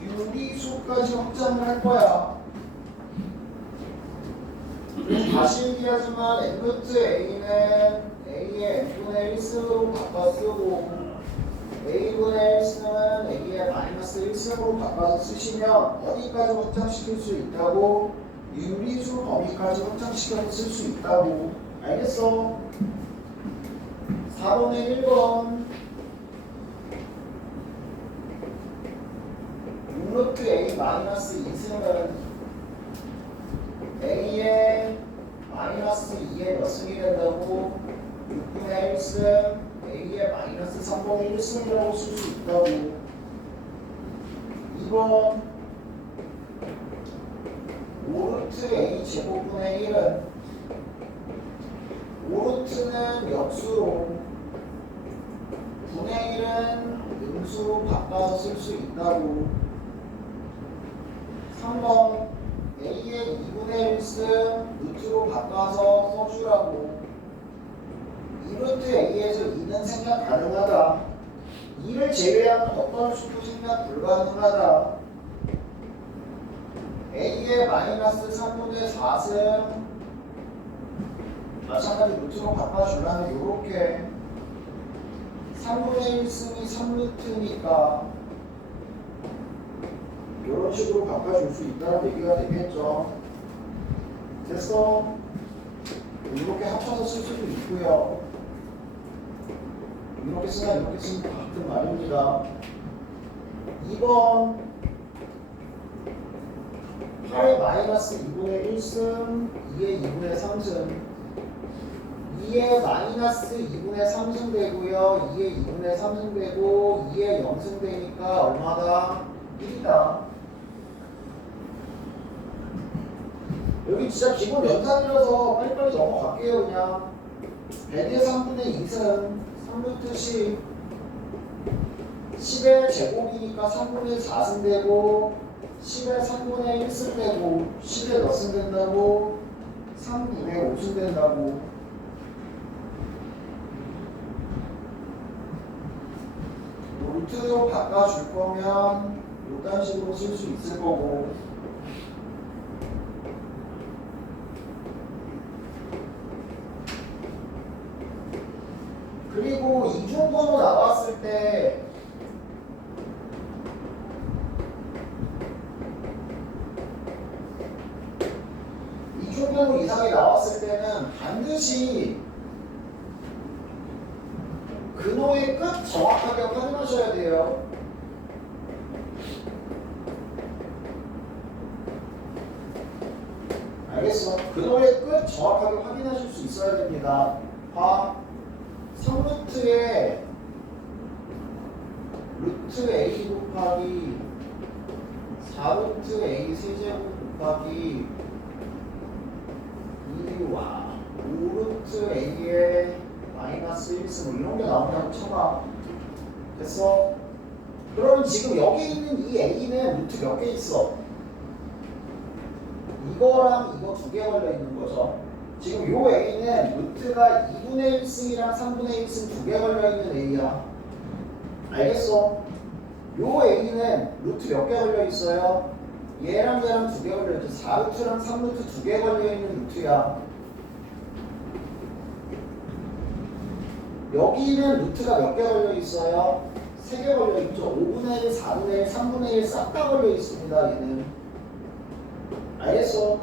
유리수까지 확장을 할 거야. 다시 얘기하지만 n루트 a는 a의 n분의 1승으로 바꿔 쓰고 a분의 1승은 a의 마이너스 1승으로 바꿔서 쓰시면 어디까지 확장시킬 수 있다고? 유리수 범위까지 확장시켜서 쓸 수 있다고. 알겠어? 4번에 1번 6루트 a 마이너스 2승은 a의 마이너스 2의 몇 승이 된다고? 6분의 1승 a의 마이너스 3분의 1승이라고 쓸 수 있다고. 2번 5루트 a 제곱분의 1은 5루트는 역수로 분의 1은 음수로 바꿔서 쓸 수 있다고. 3번 a의 2분의 1승 루트로 바꿔서 써주라고. 2루트 a에서 2는 생략 가능하다. 2를 제외하는 어떤 수도 생략 불가능하다. a의 마이너스 3분의 4승 마찬가지 루트로 바꿔주려면 요렇게 3분의 1승이 3루트니까 이런 식으로 바꿔줄 수 있다는 얘기가 되겠죠. 됐어? 이렇게 합쳐서 쓸 수도 있고요. 이렇게 쓰나 이렇게 쓰면 다 같은 말입니다. 2번 8의 마이너스 2분의 1승 2의 2분의 3승 2의 마이너스 2분의 3승 되고요. 2의 2분의 3승 되고 2의 0승 되니까 얼마다? 1이다. 여기 진짜 기본 연산이라서 빨리빨리 넘어갈게요. 그냥 100의 3분의 2승 3루트 10 10의 제곱이니까 3분의 4승 되고 10의 3분의 1승 되고 10의 몇 승 된다고? 3분의 5승 된다고. 루트로 바꿔줄 거면 이런 식으로 쓸 수 있을 거고. 그리고 이중번호 나왔을 때 이중번호 이상이 나왔을 때는 반드시 근호의 끝 정확하게 확인하셔야 돼요. 알겠어? 근호의 끝 정확하게 확인하실 수 있어야 됩니다. 봐. 3루트에 루트 a 곱하기 4루트 a 세제곱 곱하기 2와 5루트 a의 마이너스 1승 이런 게 나온다고 쳐봐. 됐어? 그러면 지금 여기 있는 이 a는 루트 몇 개 있어? 이거랑 이거 두 개 걸려 있는 거죠. 지금 요 a는 루트가 2분의 1승이랑 3분의 1승 두 개 걸려있는 a야. 알겠어? 요 a는 루트 몇 개 걸려있어요? 얘랑 얘랑 두 개 걸려있죠. 4루트랑 3루트 두 개 걸려있는 루트야. 여기는 루트가 몇 개 걸려있어요? 3개 걸려있죠. 5분의 1, 4분의 1, 3분의 1 싹 다 걸려있습니다. 얘는. 알겠어?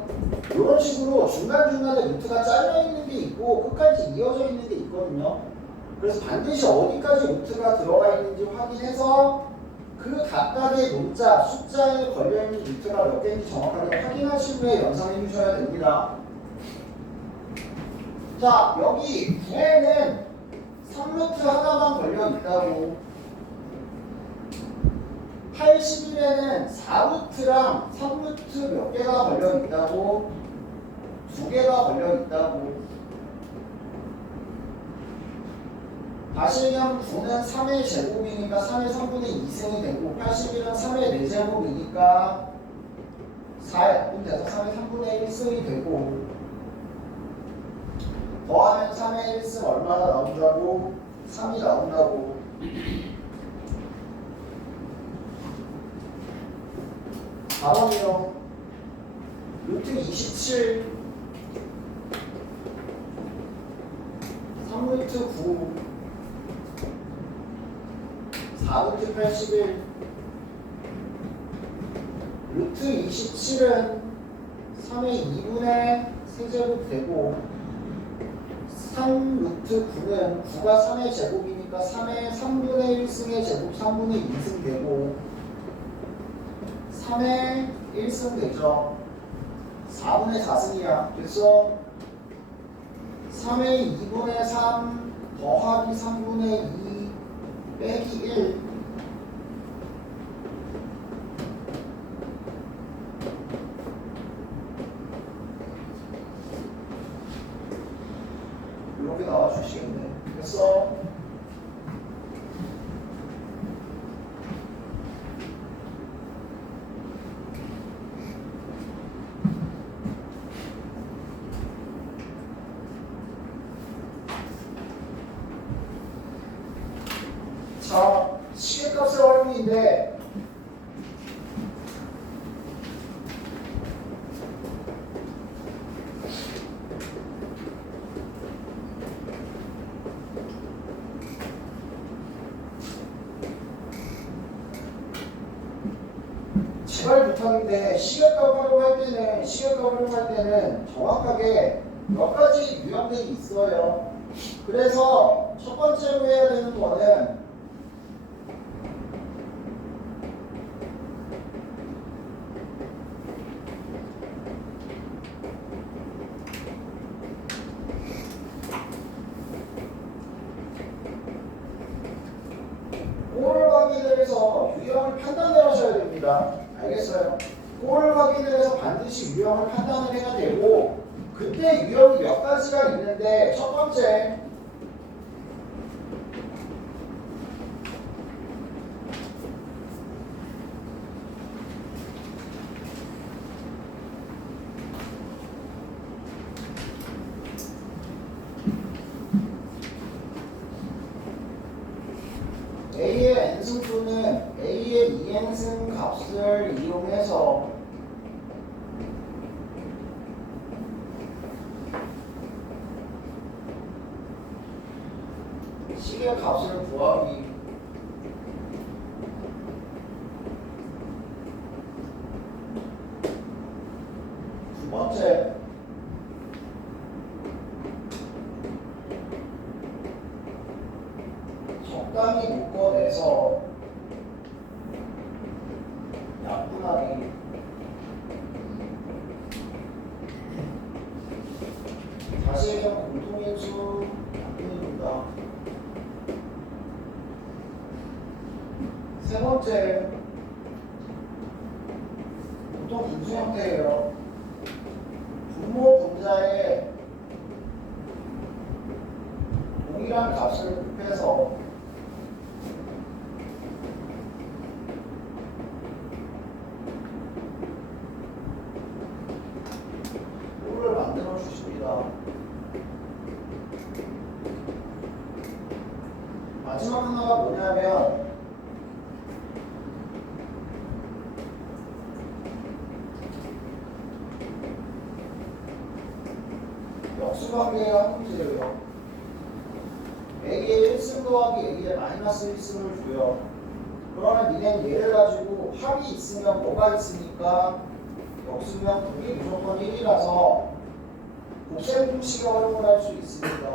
이런 식으로 중간중간에 루트가 잘려있는 게 있고 끝까지 이어져 있는 게 있거든요. 그래서 반드시 어디까지 루트가 들어가 있는지 확인해서 그 각각의 문자, 숫자에 걸려있는 루트가 몇 개인지 정확하게 확인하신 후에 연산해 주셔야 됩니다. 자, 여기 9에는 3루트 하나만 걸려있다고. 81에는 4루트랑 3루트 몇 개가 걸려있다고? 2개가 걸려있다고. 다시면 9는 3의 제곱이니까 3의 3분의 2승이 되고 81은 3의 4제곱이니까 4분 돼서 3의 3분의 1승이 되고 더하면 3의 1승 얼마나 나온다고? 3이 나온다고. 4번이요. 루트 27 3루트 9 4루트 81 루트 27은 3의 2분의 세제곱 되고 3루트 9는 9가 3의 제곱이니까 3의 3분의 1승의 제곱 3분의 2승 되고 3의 1승 되죠. 4분의 4승이야. 그래서 3의 2분의 3 더하기 3분의 2 빼기 1 이렇게 나와주시겠네. 그래서 자, 시계값의 활용인데 제발 부탁인데 시계값 활용할 때는 정확하게 몇 가지 유형들이 있어요. 그래서 첫 번째로 해야 되는 거는 꼴을 확인을 해서 유형을 판단을 하셔야 됩니다. 알겠어요? 꼴을 확인을 해서 반드시 유형을 판단을 해야 되고 그때 유형이 몇 가지가 있는데 첫 번째 A의 n승수는 A의 2n승 값을 이용해서 C의 값을 구하기. 두 번째 적당히 묶어내서 약분하기. 다시 얘기하면 공통인수 약분입니다. 세 번째 보통 분수 형태예요. 분모 분자에 동일한 값을 곱해서 꼴을 만들어 주십니다. 마지막 하나가 뭐냐면 역수관계의 한 문제예요. A의 1승 더하기 A의 마이너스 1승을 줘요. 그러면 니네는 얘를 가지고 합이 있으면 뭐가 있으니까 역수면 분이 무조건 1이라서 곱셈 공식을 활용을 할 수 있습니다.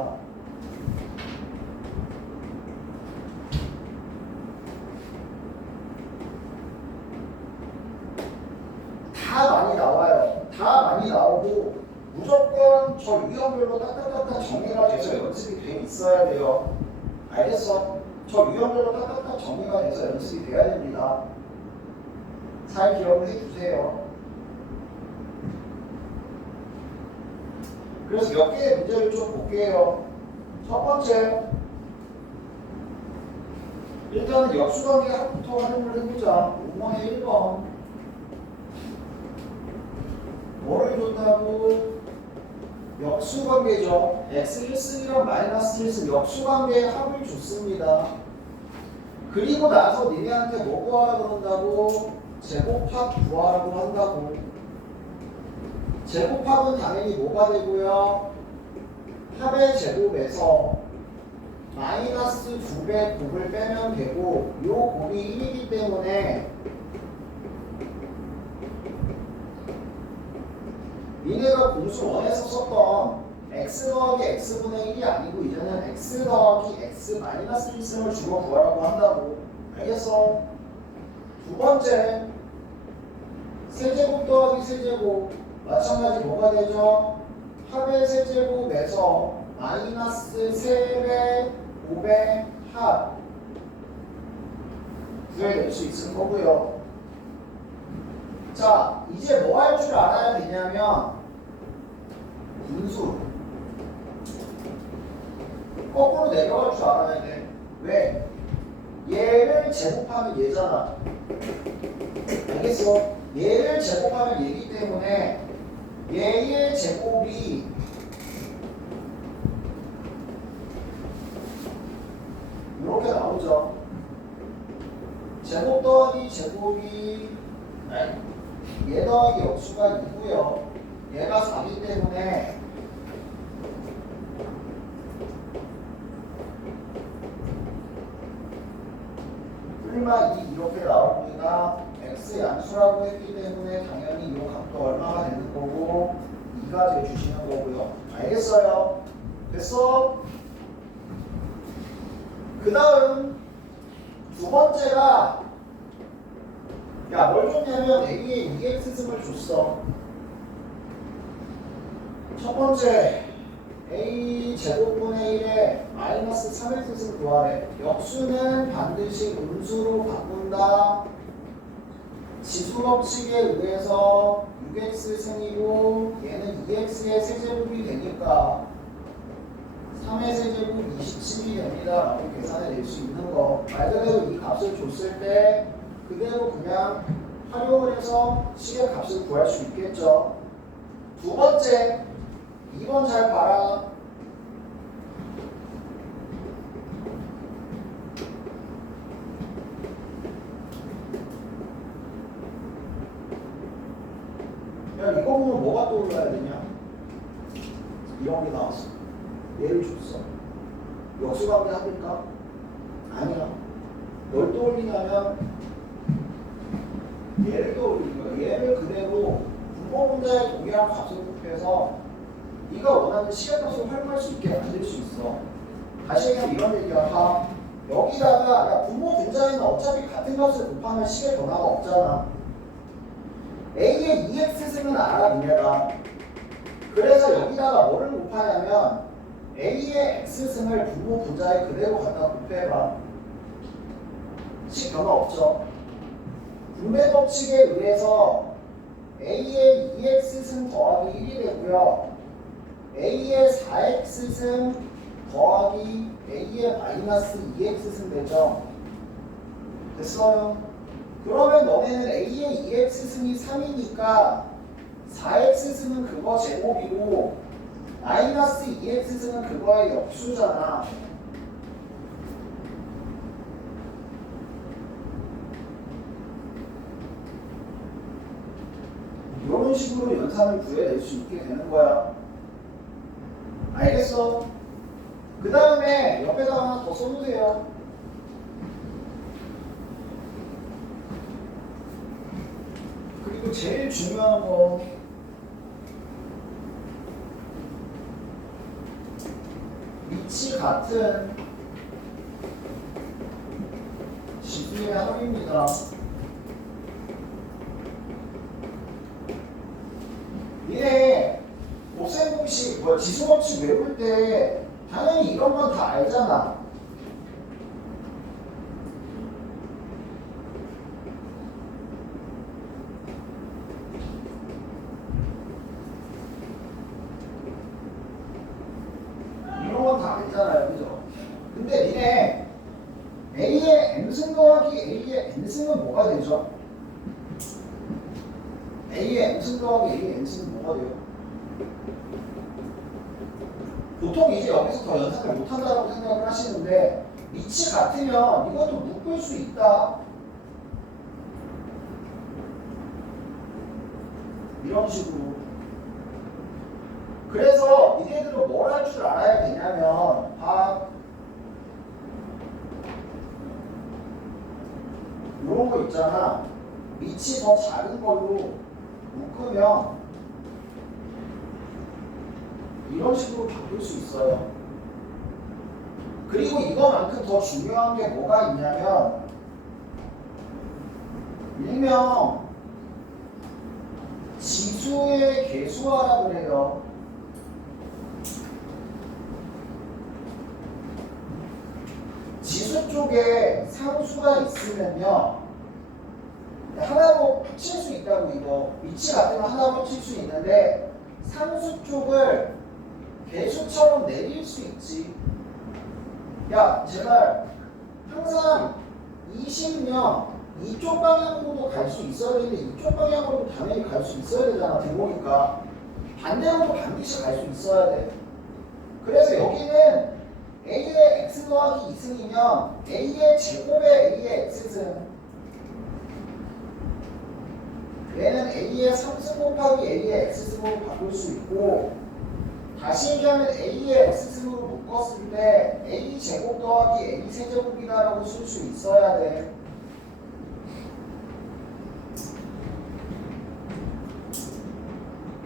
다 많이 나와요. 다 많이 나오고 무조건 저 유형별로 딱딱딱딱 정리가 돼서 연습이 돼 있어야 돼요. 알겠어? 저 유형별로 딱딱딱 정리가 돼서 연습이 돼야 됩니다. 잘 기억을 해주세요. 그래서 몇 개의 문제를 좀 볼게요. 첫 번째, 일단은 역수관계 합부터 활용을 해보자. 5번의 1번 뭐를 줬다고? 역수관계죠. x 1승이랑 마이너스 1승 역수관계의 합을 줬습니다. 그리고 나서 니네한테 뭐 구하라 그런다고? 제곱합 구하라고 한다고. 제곱합은 당연히 뭐가 되고요? 합의 제곱에서 마이너스 2배 곱을 빼면 되고 요 곱이 1이기 때문에 니네가 공수 1에서 썼던 x 더하기 x분의 1이 아니고 이제는 x 더하기 x 마이너스 1승을 주어 구하라고 한다고. 알겠어? 두 번째 세제곱 더하기 세제곱 마찬가지 뭐가 되죠? 합의 세제곱에서 마이너스 3배 5배 합 구해낼 수 있을 거고요. 자, 이제 뭐 할 줄 알아야 되냐면 분수 거꾸로 내려갈 줄 알아야 돼. 왜? 얘를 제곱하면 얘잖아. 알겠어? 얘를 제곱하면 얘기 때문에 얘의 제곱이 이렇게 나오죠. 제곱 더하기 제곱이 얘 더하기 역수가 2고요. 얘가 4이기 때문에 풀마 2 이렇게 나옵니다. x 양수라고 했기 때문에 당연히 이 값도 얼마가 되는 거고 2가 돼주시는 거고요. 알겠어요? 됐어? 그 다음 두 번째가 야, 뭘 줬냐면 A에 2x승을 줬어. 첫 번째 A 제곱분의 1에 마이너스 3x승 구하래. 역수는 반드시 음수로 바꾼다. 지수 법칙에 의해서 6x승이고 얘는 2x의 세제곱이 되니까 3의 세제곱 27이 됩니다 라고 계산해 낼 수 있는 거. 말 그대로 이 값을 줬을 때 그대로 그냥 활용을 해서 식의 값을 구할 수 있겠죠. 두 번째 2번 잘 봐라. 야, 이거 보면 뭐가 떠올라야 되냐? 이런 게 나왔어. 얘를 줬어. 역수관계 합니까? 아니야. 뭘 떠올리냐면 얘를 떠올리는 거야. 얘를 그대로 분모 분자의 동일한 값을 곱해서 네가 원하는 시간값을 활용할 수 있게 만들 수 있어. 다시 얘기하면 이런 얘기야. 봐. 여기다가 야, 분모 분자에는 어차피 같은 값을 곱하면 식의 변화가 없잖아. A의 2x승은 알아, 니네가. 그래서 여기다가 뭐를 곱하냐면 A의 x승을 분모 분자에 그대로 갖다 곱해봐. 식 변화 없죠. 분배 법칙에 의해서 A의 2x승 더하기 1이 되고요. A의 4x승 더하기 A의 마이너스 2x승 되죠. 됐어요? 그러면 너네는 A의 2x승이 3이니까 4x승은 그거 제곱이고 마이너스 2x승은 그거의 역수잖아. 이런 식으로 연산을 구해낼 수 있게 되는 거야. 알겠어? 그 다음에 옆에다 하나 더 써주세요. 그리고 제일 중요한 거 위치 같은 지수의 합입니다. 얘네 곱셈공식 지수법칙 외울 때 당연히 이런 건 다 알잖아. 이런 건 다 알잖아요, 그죠? 근데 니네 A의 M승 더하기 A의 N승은 뭐가 되죠? A의 M승 더하기 A의 N승은 뭐가 돼요? 보통 이제 여기서 더 연산을 못한다고 생각을 하시는데 위치 같으면 이것도 묶을 수 있다. 이런 식으로. 그래서 니네들은 뭘 할 줄 알아야 되냐면 있잖아. 밑이 더 작은 걸로 묶으면 이런 식으로 바꿀 수 있어요. 그리고 이거만큼 더 중요한 게 뭐가 있냐면 일명 지수의 개수화라 그래요. 지수 쪽에 상수가 있으면요 하나로 합칠 수 있다고. 이거 위치 같으면 하나로 합칠 수 있는데 상수 쪽을 개수처럼 내릴 수 있지. 야 제발 항상 20명 이쪽 방향으로도 갈 수 있어야 되는데 이쪽 방향으로도 당연히 갈 수 있어야 되잖아. 대보니까 반대로도 반드시 갈 수 있어야 돼. 그래서 여기는 a의 x 더하기 2승이면 a의 제곱에 a의 x승, 얘는 a의 3승 곱하기 a의 x승으로 바꿀 수 있고, 다시 얘기하면 a의 x승으로 묶었을 때 a 제곱 더하기 a 세제곱이다라고 쓸 수 있어야 돼.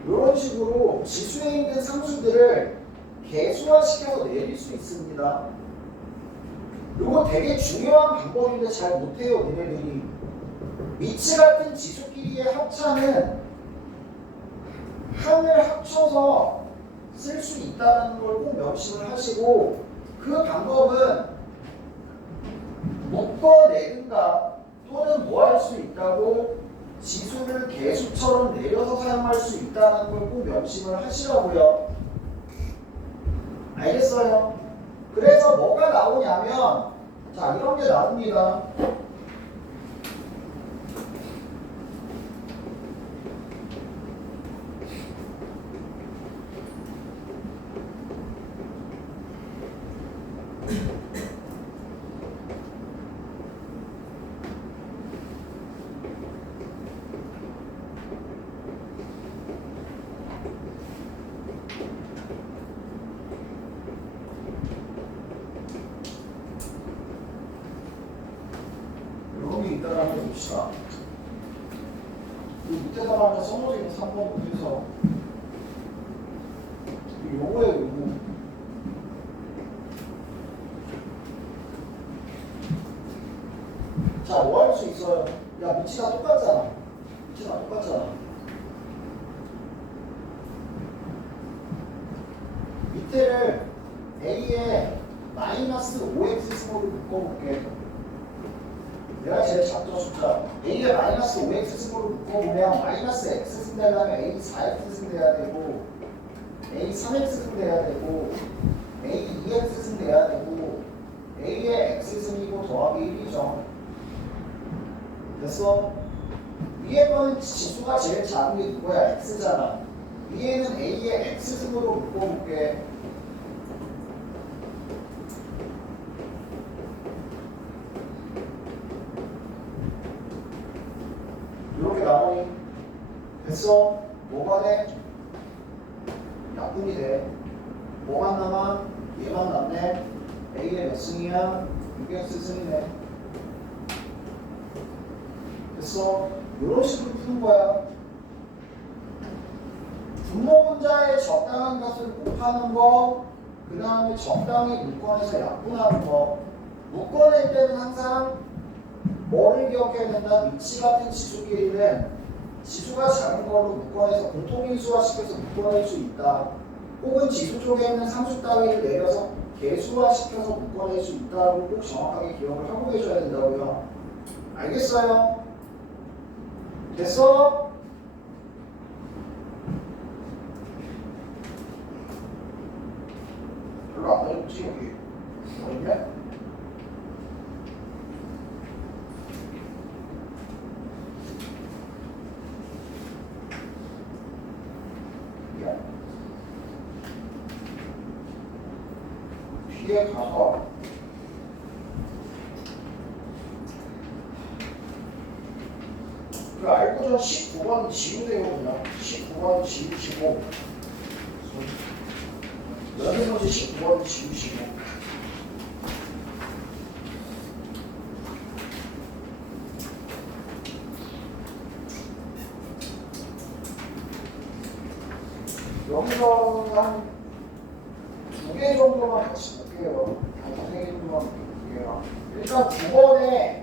이런 식으로 지수에 있는 상수들을 개수화시켜서 내릴 수 있습니다. 이거 되게 중요한 방법인데 잘 못해요, 얘네들이. 위치 같은 지수끼리의 합차는 한을 합쳐서 쓸 수 있다는 걸 꼭 명심을 하시고, 그 방법은 묶어내든가 또는 뭐 할 수 있다고 지수를 개수처럼 내려서 사용할 수 있다는 걸 꼭 명심을 하시라고요. 알겠어요? 그래서 뭐가 나오냐면 자 이런 게 나옵니다. 이따가 한번 봅시다. 이 밑에다가 한번 써놓은 3번부터 해서 요거예요, 요거. 자, 뭐 할 수 있어요? 야, 밑이 다 똑같잖아. 밑이 다 똑같잖아. 밑에를 a에 마이너스 5x승으로 묶어볼게. 내가 제일 작던 숫자 a에 마이너스 5x승으로 묶어보면 마이너스 x승 되려면 a 4x승 돼야 되고 a 3x승 돼야 되고 a 2x승 돼야 되고 a의 x승이고 더하기 1이죠. 됐어? 위에 거는 지수가 제일 작은 게 이거야. x잖아. 위에는 a의 x승으로 묶어볼게. 이렇게 나오니 됐어? 뭐가 돼? 약분이 돼. 뭐만 남아? 얘만 남네. a의 몇 승이야? 6x 승이네. 됐어? 이런 식으로 푸는 거야. 분모 분자의 적당한 것을 곱하는 거, 그 다음에 적당히 묶어내서 약분하는 거. 묶어낼 때는 항상 뭐를 기억해야 된다? 위치 같은 지수끼리는 지수가 작은 걸로 묶어내서 공통인수화시켜서 묶어낼 수 있다. 혹은 지수 쪽에 있는 상수 따위를 내려서 개수화시켜서 묶어낼 수 있다고 꼭 정확하게 기억을 하고 계셔야 된다고요. 알겠어요? 됐어? 별로 안 어렵지 여기? 어렵냐? 뒤에 가서 그 알고전 19번 지우되거든요. 19번 지우시고 연습문제 19번 지우시고 여기서 한 2개 정도만 같이 볼게요. 한 2개 정도만 볼게요. 일단 9번에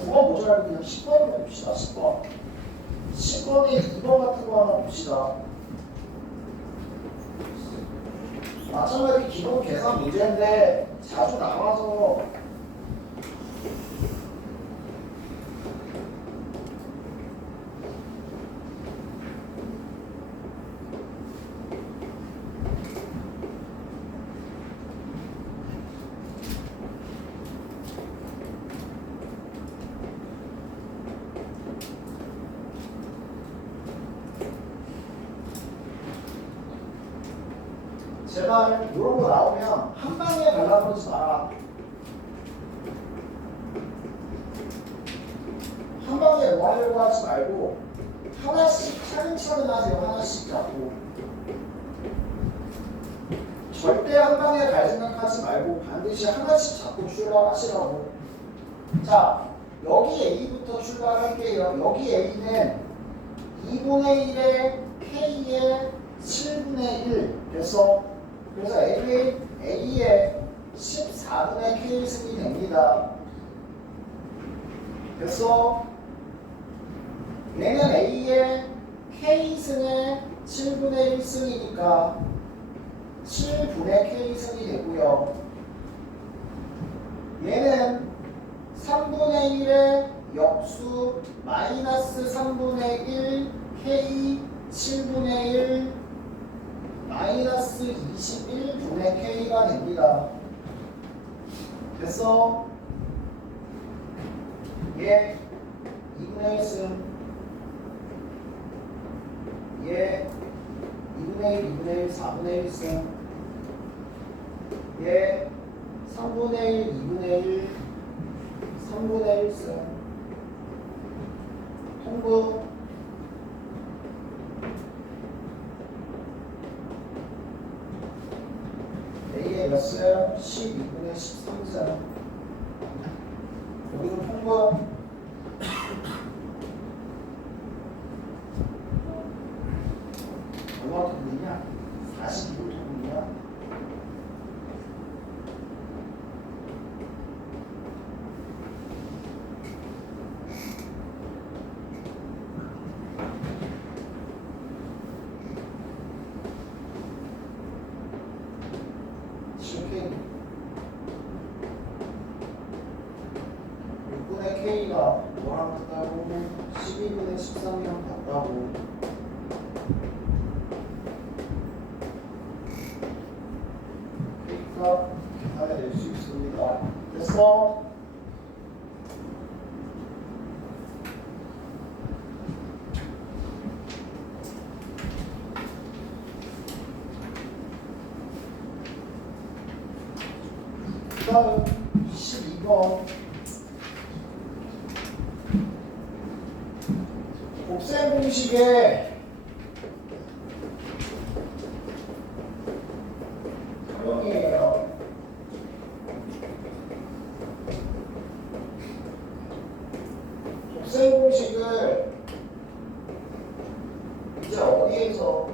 9번 모자라고 그냥 10번으로 봅시다. 10번에 2번 같은 거 하나 봅시다. 마찬가지 기본 계산 문제인데 자주 나와서 제발 이런 거 나오면 한 방에 갈라버리지 마라. 한 방에 뭐 하려고 하지 말고 하나씩 차근차근 하세요. 하나씩 잡고 절대 한 방에 갈 생각하지 말고 반드시 하나씩 잡고 출발하시라고. 자, 여기 A부터 출발할게요. 여기 A는 2분의 1에 K의 7분의 1 그래서 A의 14분의 K승이 됩니다. 그래서 얘는 A의 K승의 7분의 1승이니까 7분의 K승이 되고요. 얘는 3분의 1의 역수 마이너스 3분의 1 K 7분의 1 마이너스 21분의 K가 됩니다. 그래서 얘 2분의 1승 얘 2분의 1, 2분의 1, 4분의 1승 얘 3분의 1, 2분의 1, 3분의 1승 통분 A의 몇 승? 12분의 13승 여기는 통분 얼마나 통분이냐? 42분 통분이야? 이렇게 6분의 K가 뭐랑 같다고 12분의 13이랑 같다고 K가 계산해낼 수 있습니다. 됐어? 다음 12번 곱셈 공식의 활용이에요. 곱셈 공식을 이제 어디에서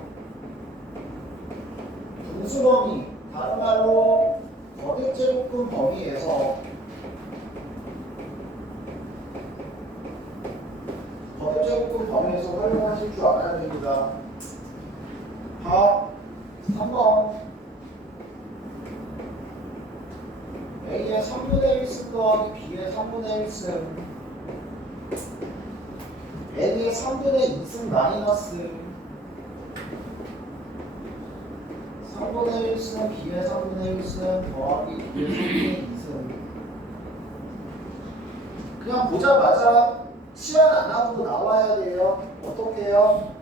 분수범위 다른 말로 거듭제곱근 범위에서 거듭제곱근 범위에서 활용하실 줄 알아야 됩니다. 밥 3번 A의 3분의 1승 더하기 B의 3분의 1승 N의 3분의 2승 마이너스 3분의 1승 B의 3분의 1승 더하기 B의 3분의 2승 그냥 보자마자 시간 안 나오고 나와야 돼요. 어떻게 해요?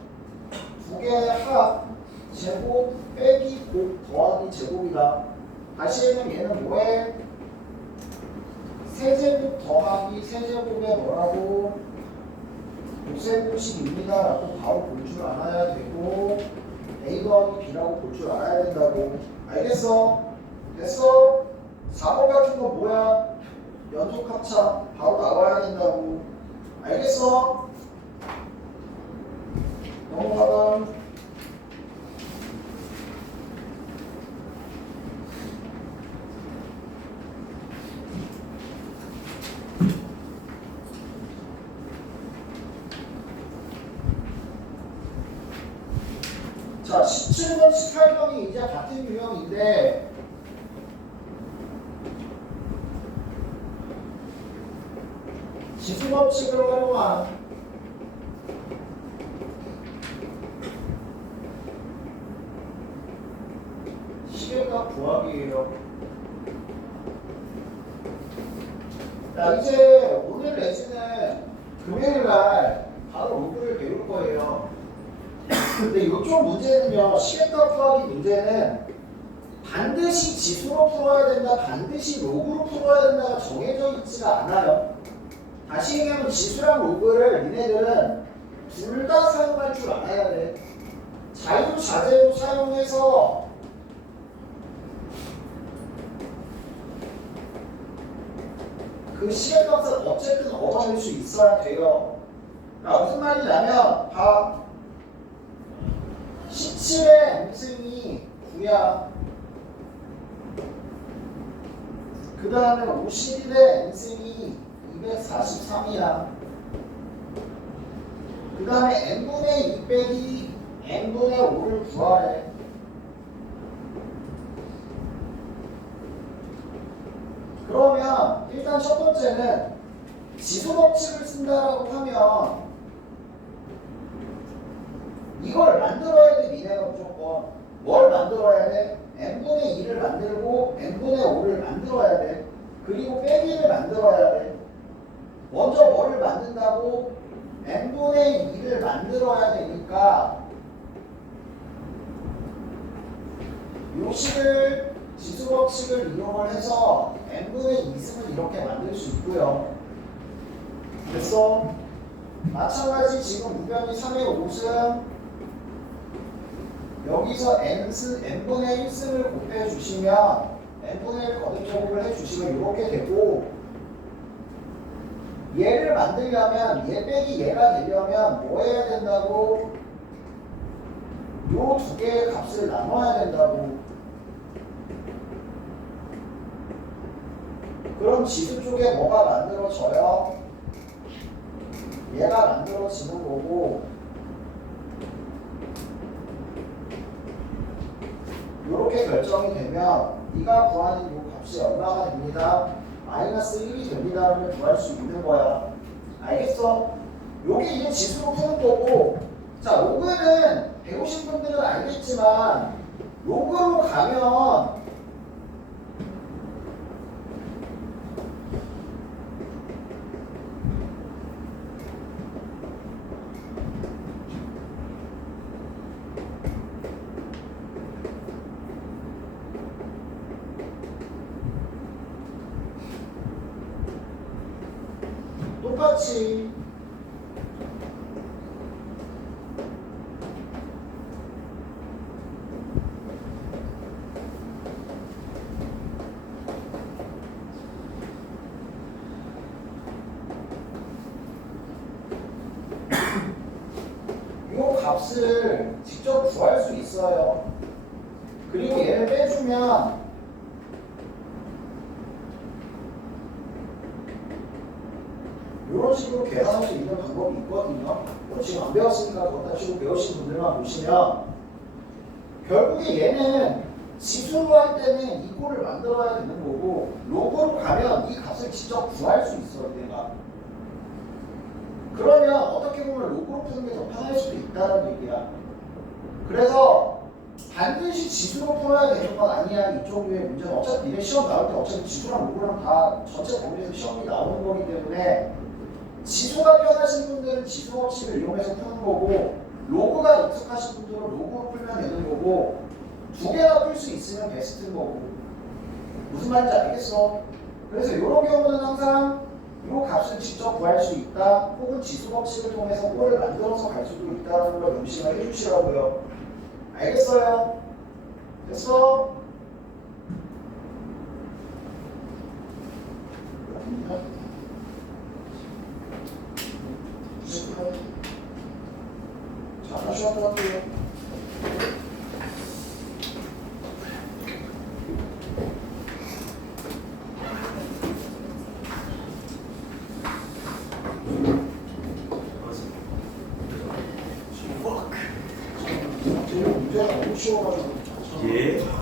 두 개의 합 제곱 빼기 곱 더하기 제곱이다. 다시 얘는 얘는 뭐해? 세제곱 더하기 세제곱에 뭐라고? 곱셈 공식입니다 라고 바로 볼 줄 알아야 되고 A 더하기 B라고 볼 줄 알아야 된다고. 알겠어? 됐어? 4번 같은 거 뭐야? 연속합차 바로 나와야 된다고. 알겠어? 넘어가다. 자, 17번, 18번이 이제 같은 유형인데 지수법칙을 활용한 시계값 구하기예요. 자, 이제 오늘 내지는 금요일날 바로 로그를 배울 거예요. 근데 이쪽 문제는요, 시계값 구하기 문제는 반드시 지수로 풀어야 된다, 반드시 로그로 풀어야 된다가 정해져 있지가 않아요. 다시 얘기하면 지수랑 로그를 니네들은 둘 다 사용할 줄 알아야 돼. 자유자재로 사용해서 그 시계값을 어쨌든 얻어낼 수 있어야 돼요. 그러니까 무슨 말이냐면 봐. 17의 m승이 9야. 그 다음에 51의 m승이 243이야. 그 다음에 n분의 2 빼기 n분의 5를 구하래. 그러면 일단 첫 번째는 지수법칙을 쓴다라고 하면 이걸 만들어야 돼. 니네가 무조건 뭘 만들어야 돼? n분의 2를 만들고 n분의 5를 만들어야 돼. 그리고 빼기를 만들어야 돼. 먼저 뭐를 만든다고? n분의 2를 만들어야 되니까 요 식을 지수법칙을 이용을 해서 n분의 2승을 이렇게 만들 수 있고요. 됐어? 마찬가지 지금 우변이 3의 5승 여기서 n분의 1승을 곱해주시면 n분의 1 거듭 제곱을 해주시면 이렇게 되고, 얘를 만들려면 얘 빼기 얘가 되려면 뭐 해야 된다고? 요 두 개의 값을 나눠야 된다고. 그럼 지수 쪽에 뭐가 만들어져요? 얘가 만들어지는 거고, 이렇게 결정이 되면 네가 구하는 이 값이 얼마가 됩니다? 마이너스 1이 됩니다라고 구할 수 있는 거야. 알겠어? 요게 이제 지수로 푸는 거고, 자, 로그는 배우신 분들은 알겠지만 로그로 가면 똑같이 이 값을 직접 구할 수 있어요. 그리고 얘를 빼주면 이런 식으로 계산할 수 있는 방법이 있거든요. 지금 안 배웠으니까 그거 다시고 배우신 분들만 보시면 결국에 얘는 지수로 할 때는 이 꼴을 만들어야 되는 거고, 로그로 가면 이 값을 직접 구할 수 있어 내가. 그러면 어떻게 보면 로그로 푸는 게 더 편할 수도 있다는 얘기야. 그래서 반드시 지수로 풀어야 되는 건 아니야. 이쪽 류의 문제는 어차피 니네 시험 나올 때 어차피 지수랑 로그랑 다 전체 범위에서 시험이 나오는 거기 때문에 지수가 편하신 분들은 지수 법칙을 이용해서 푸는 거고, 로그가 익숙하신 분들은 로그로 풀면 되는 거고, 두 개나 풀 수 있으면 베스트인 거고. 무슨 말인지 알겠어? 그래서 이런 경우는 항상 이 값을 직접 구할 수 있다, 혹은 지수 법칙을 통해서 꼴을 만들어서 갈 수도 있다는 걸 명심을 해주시라고요. 알겠어요? 됐어? 자, 다시 시간 또 할게요. 문제가 너무 쉬워가지고. 예.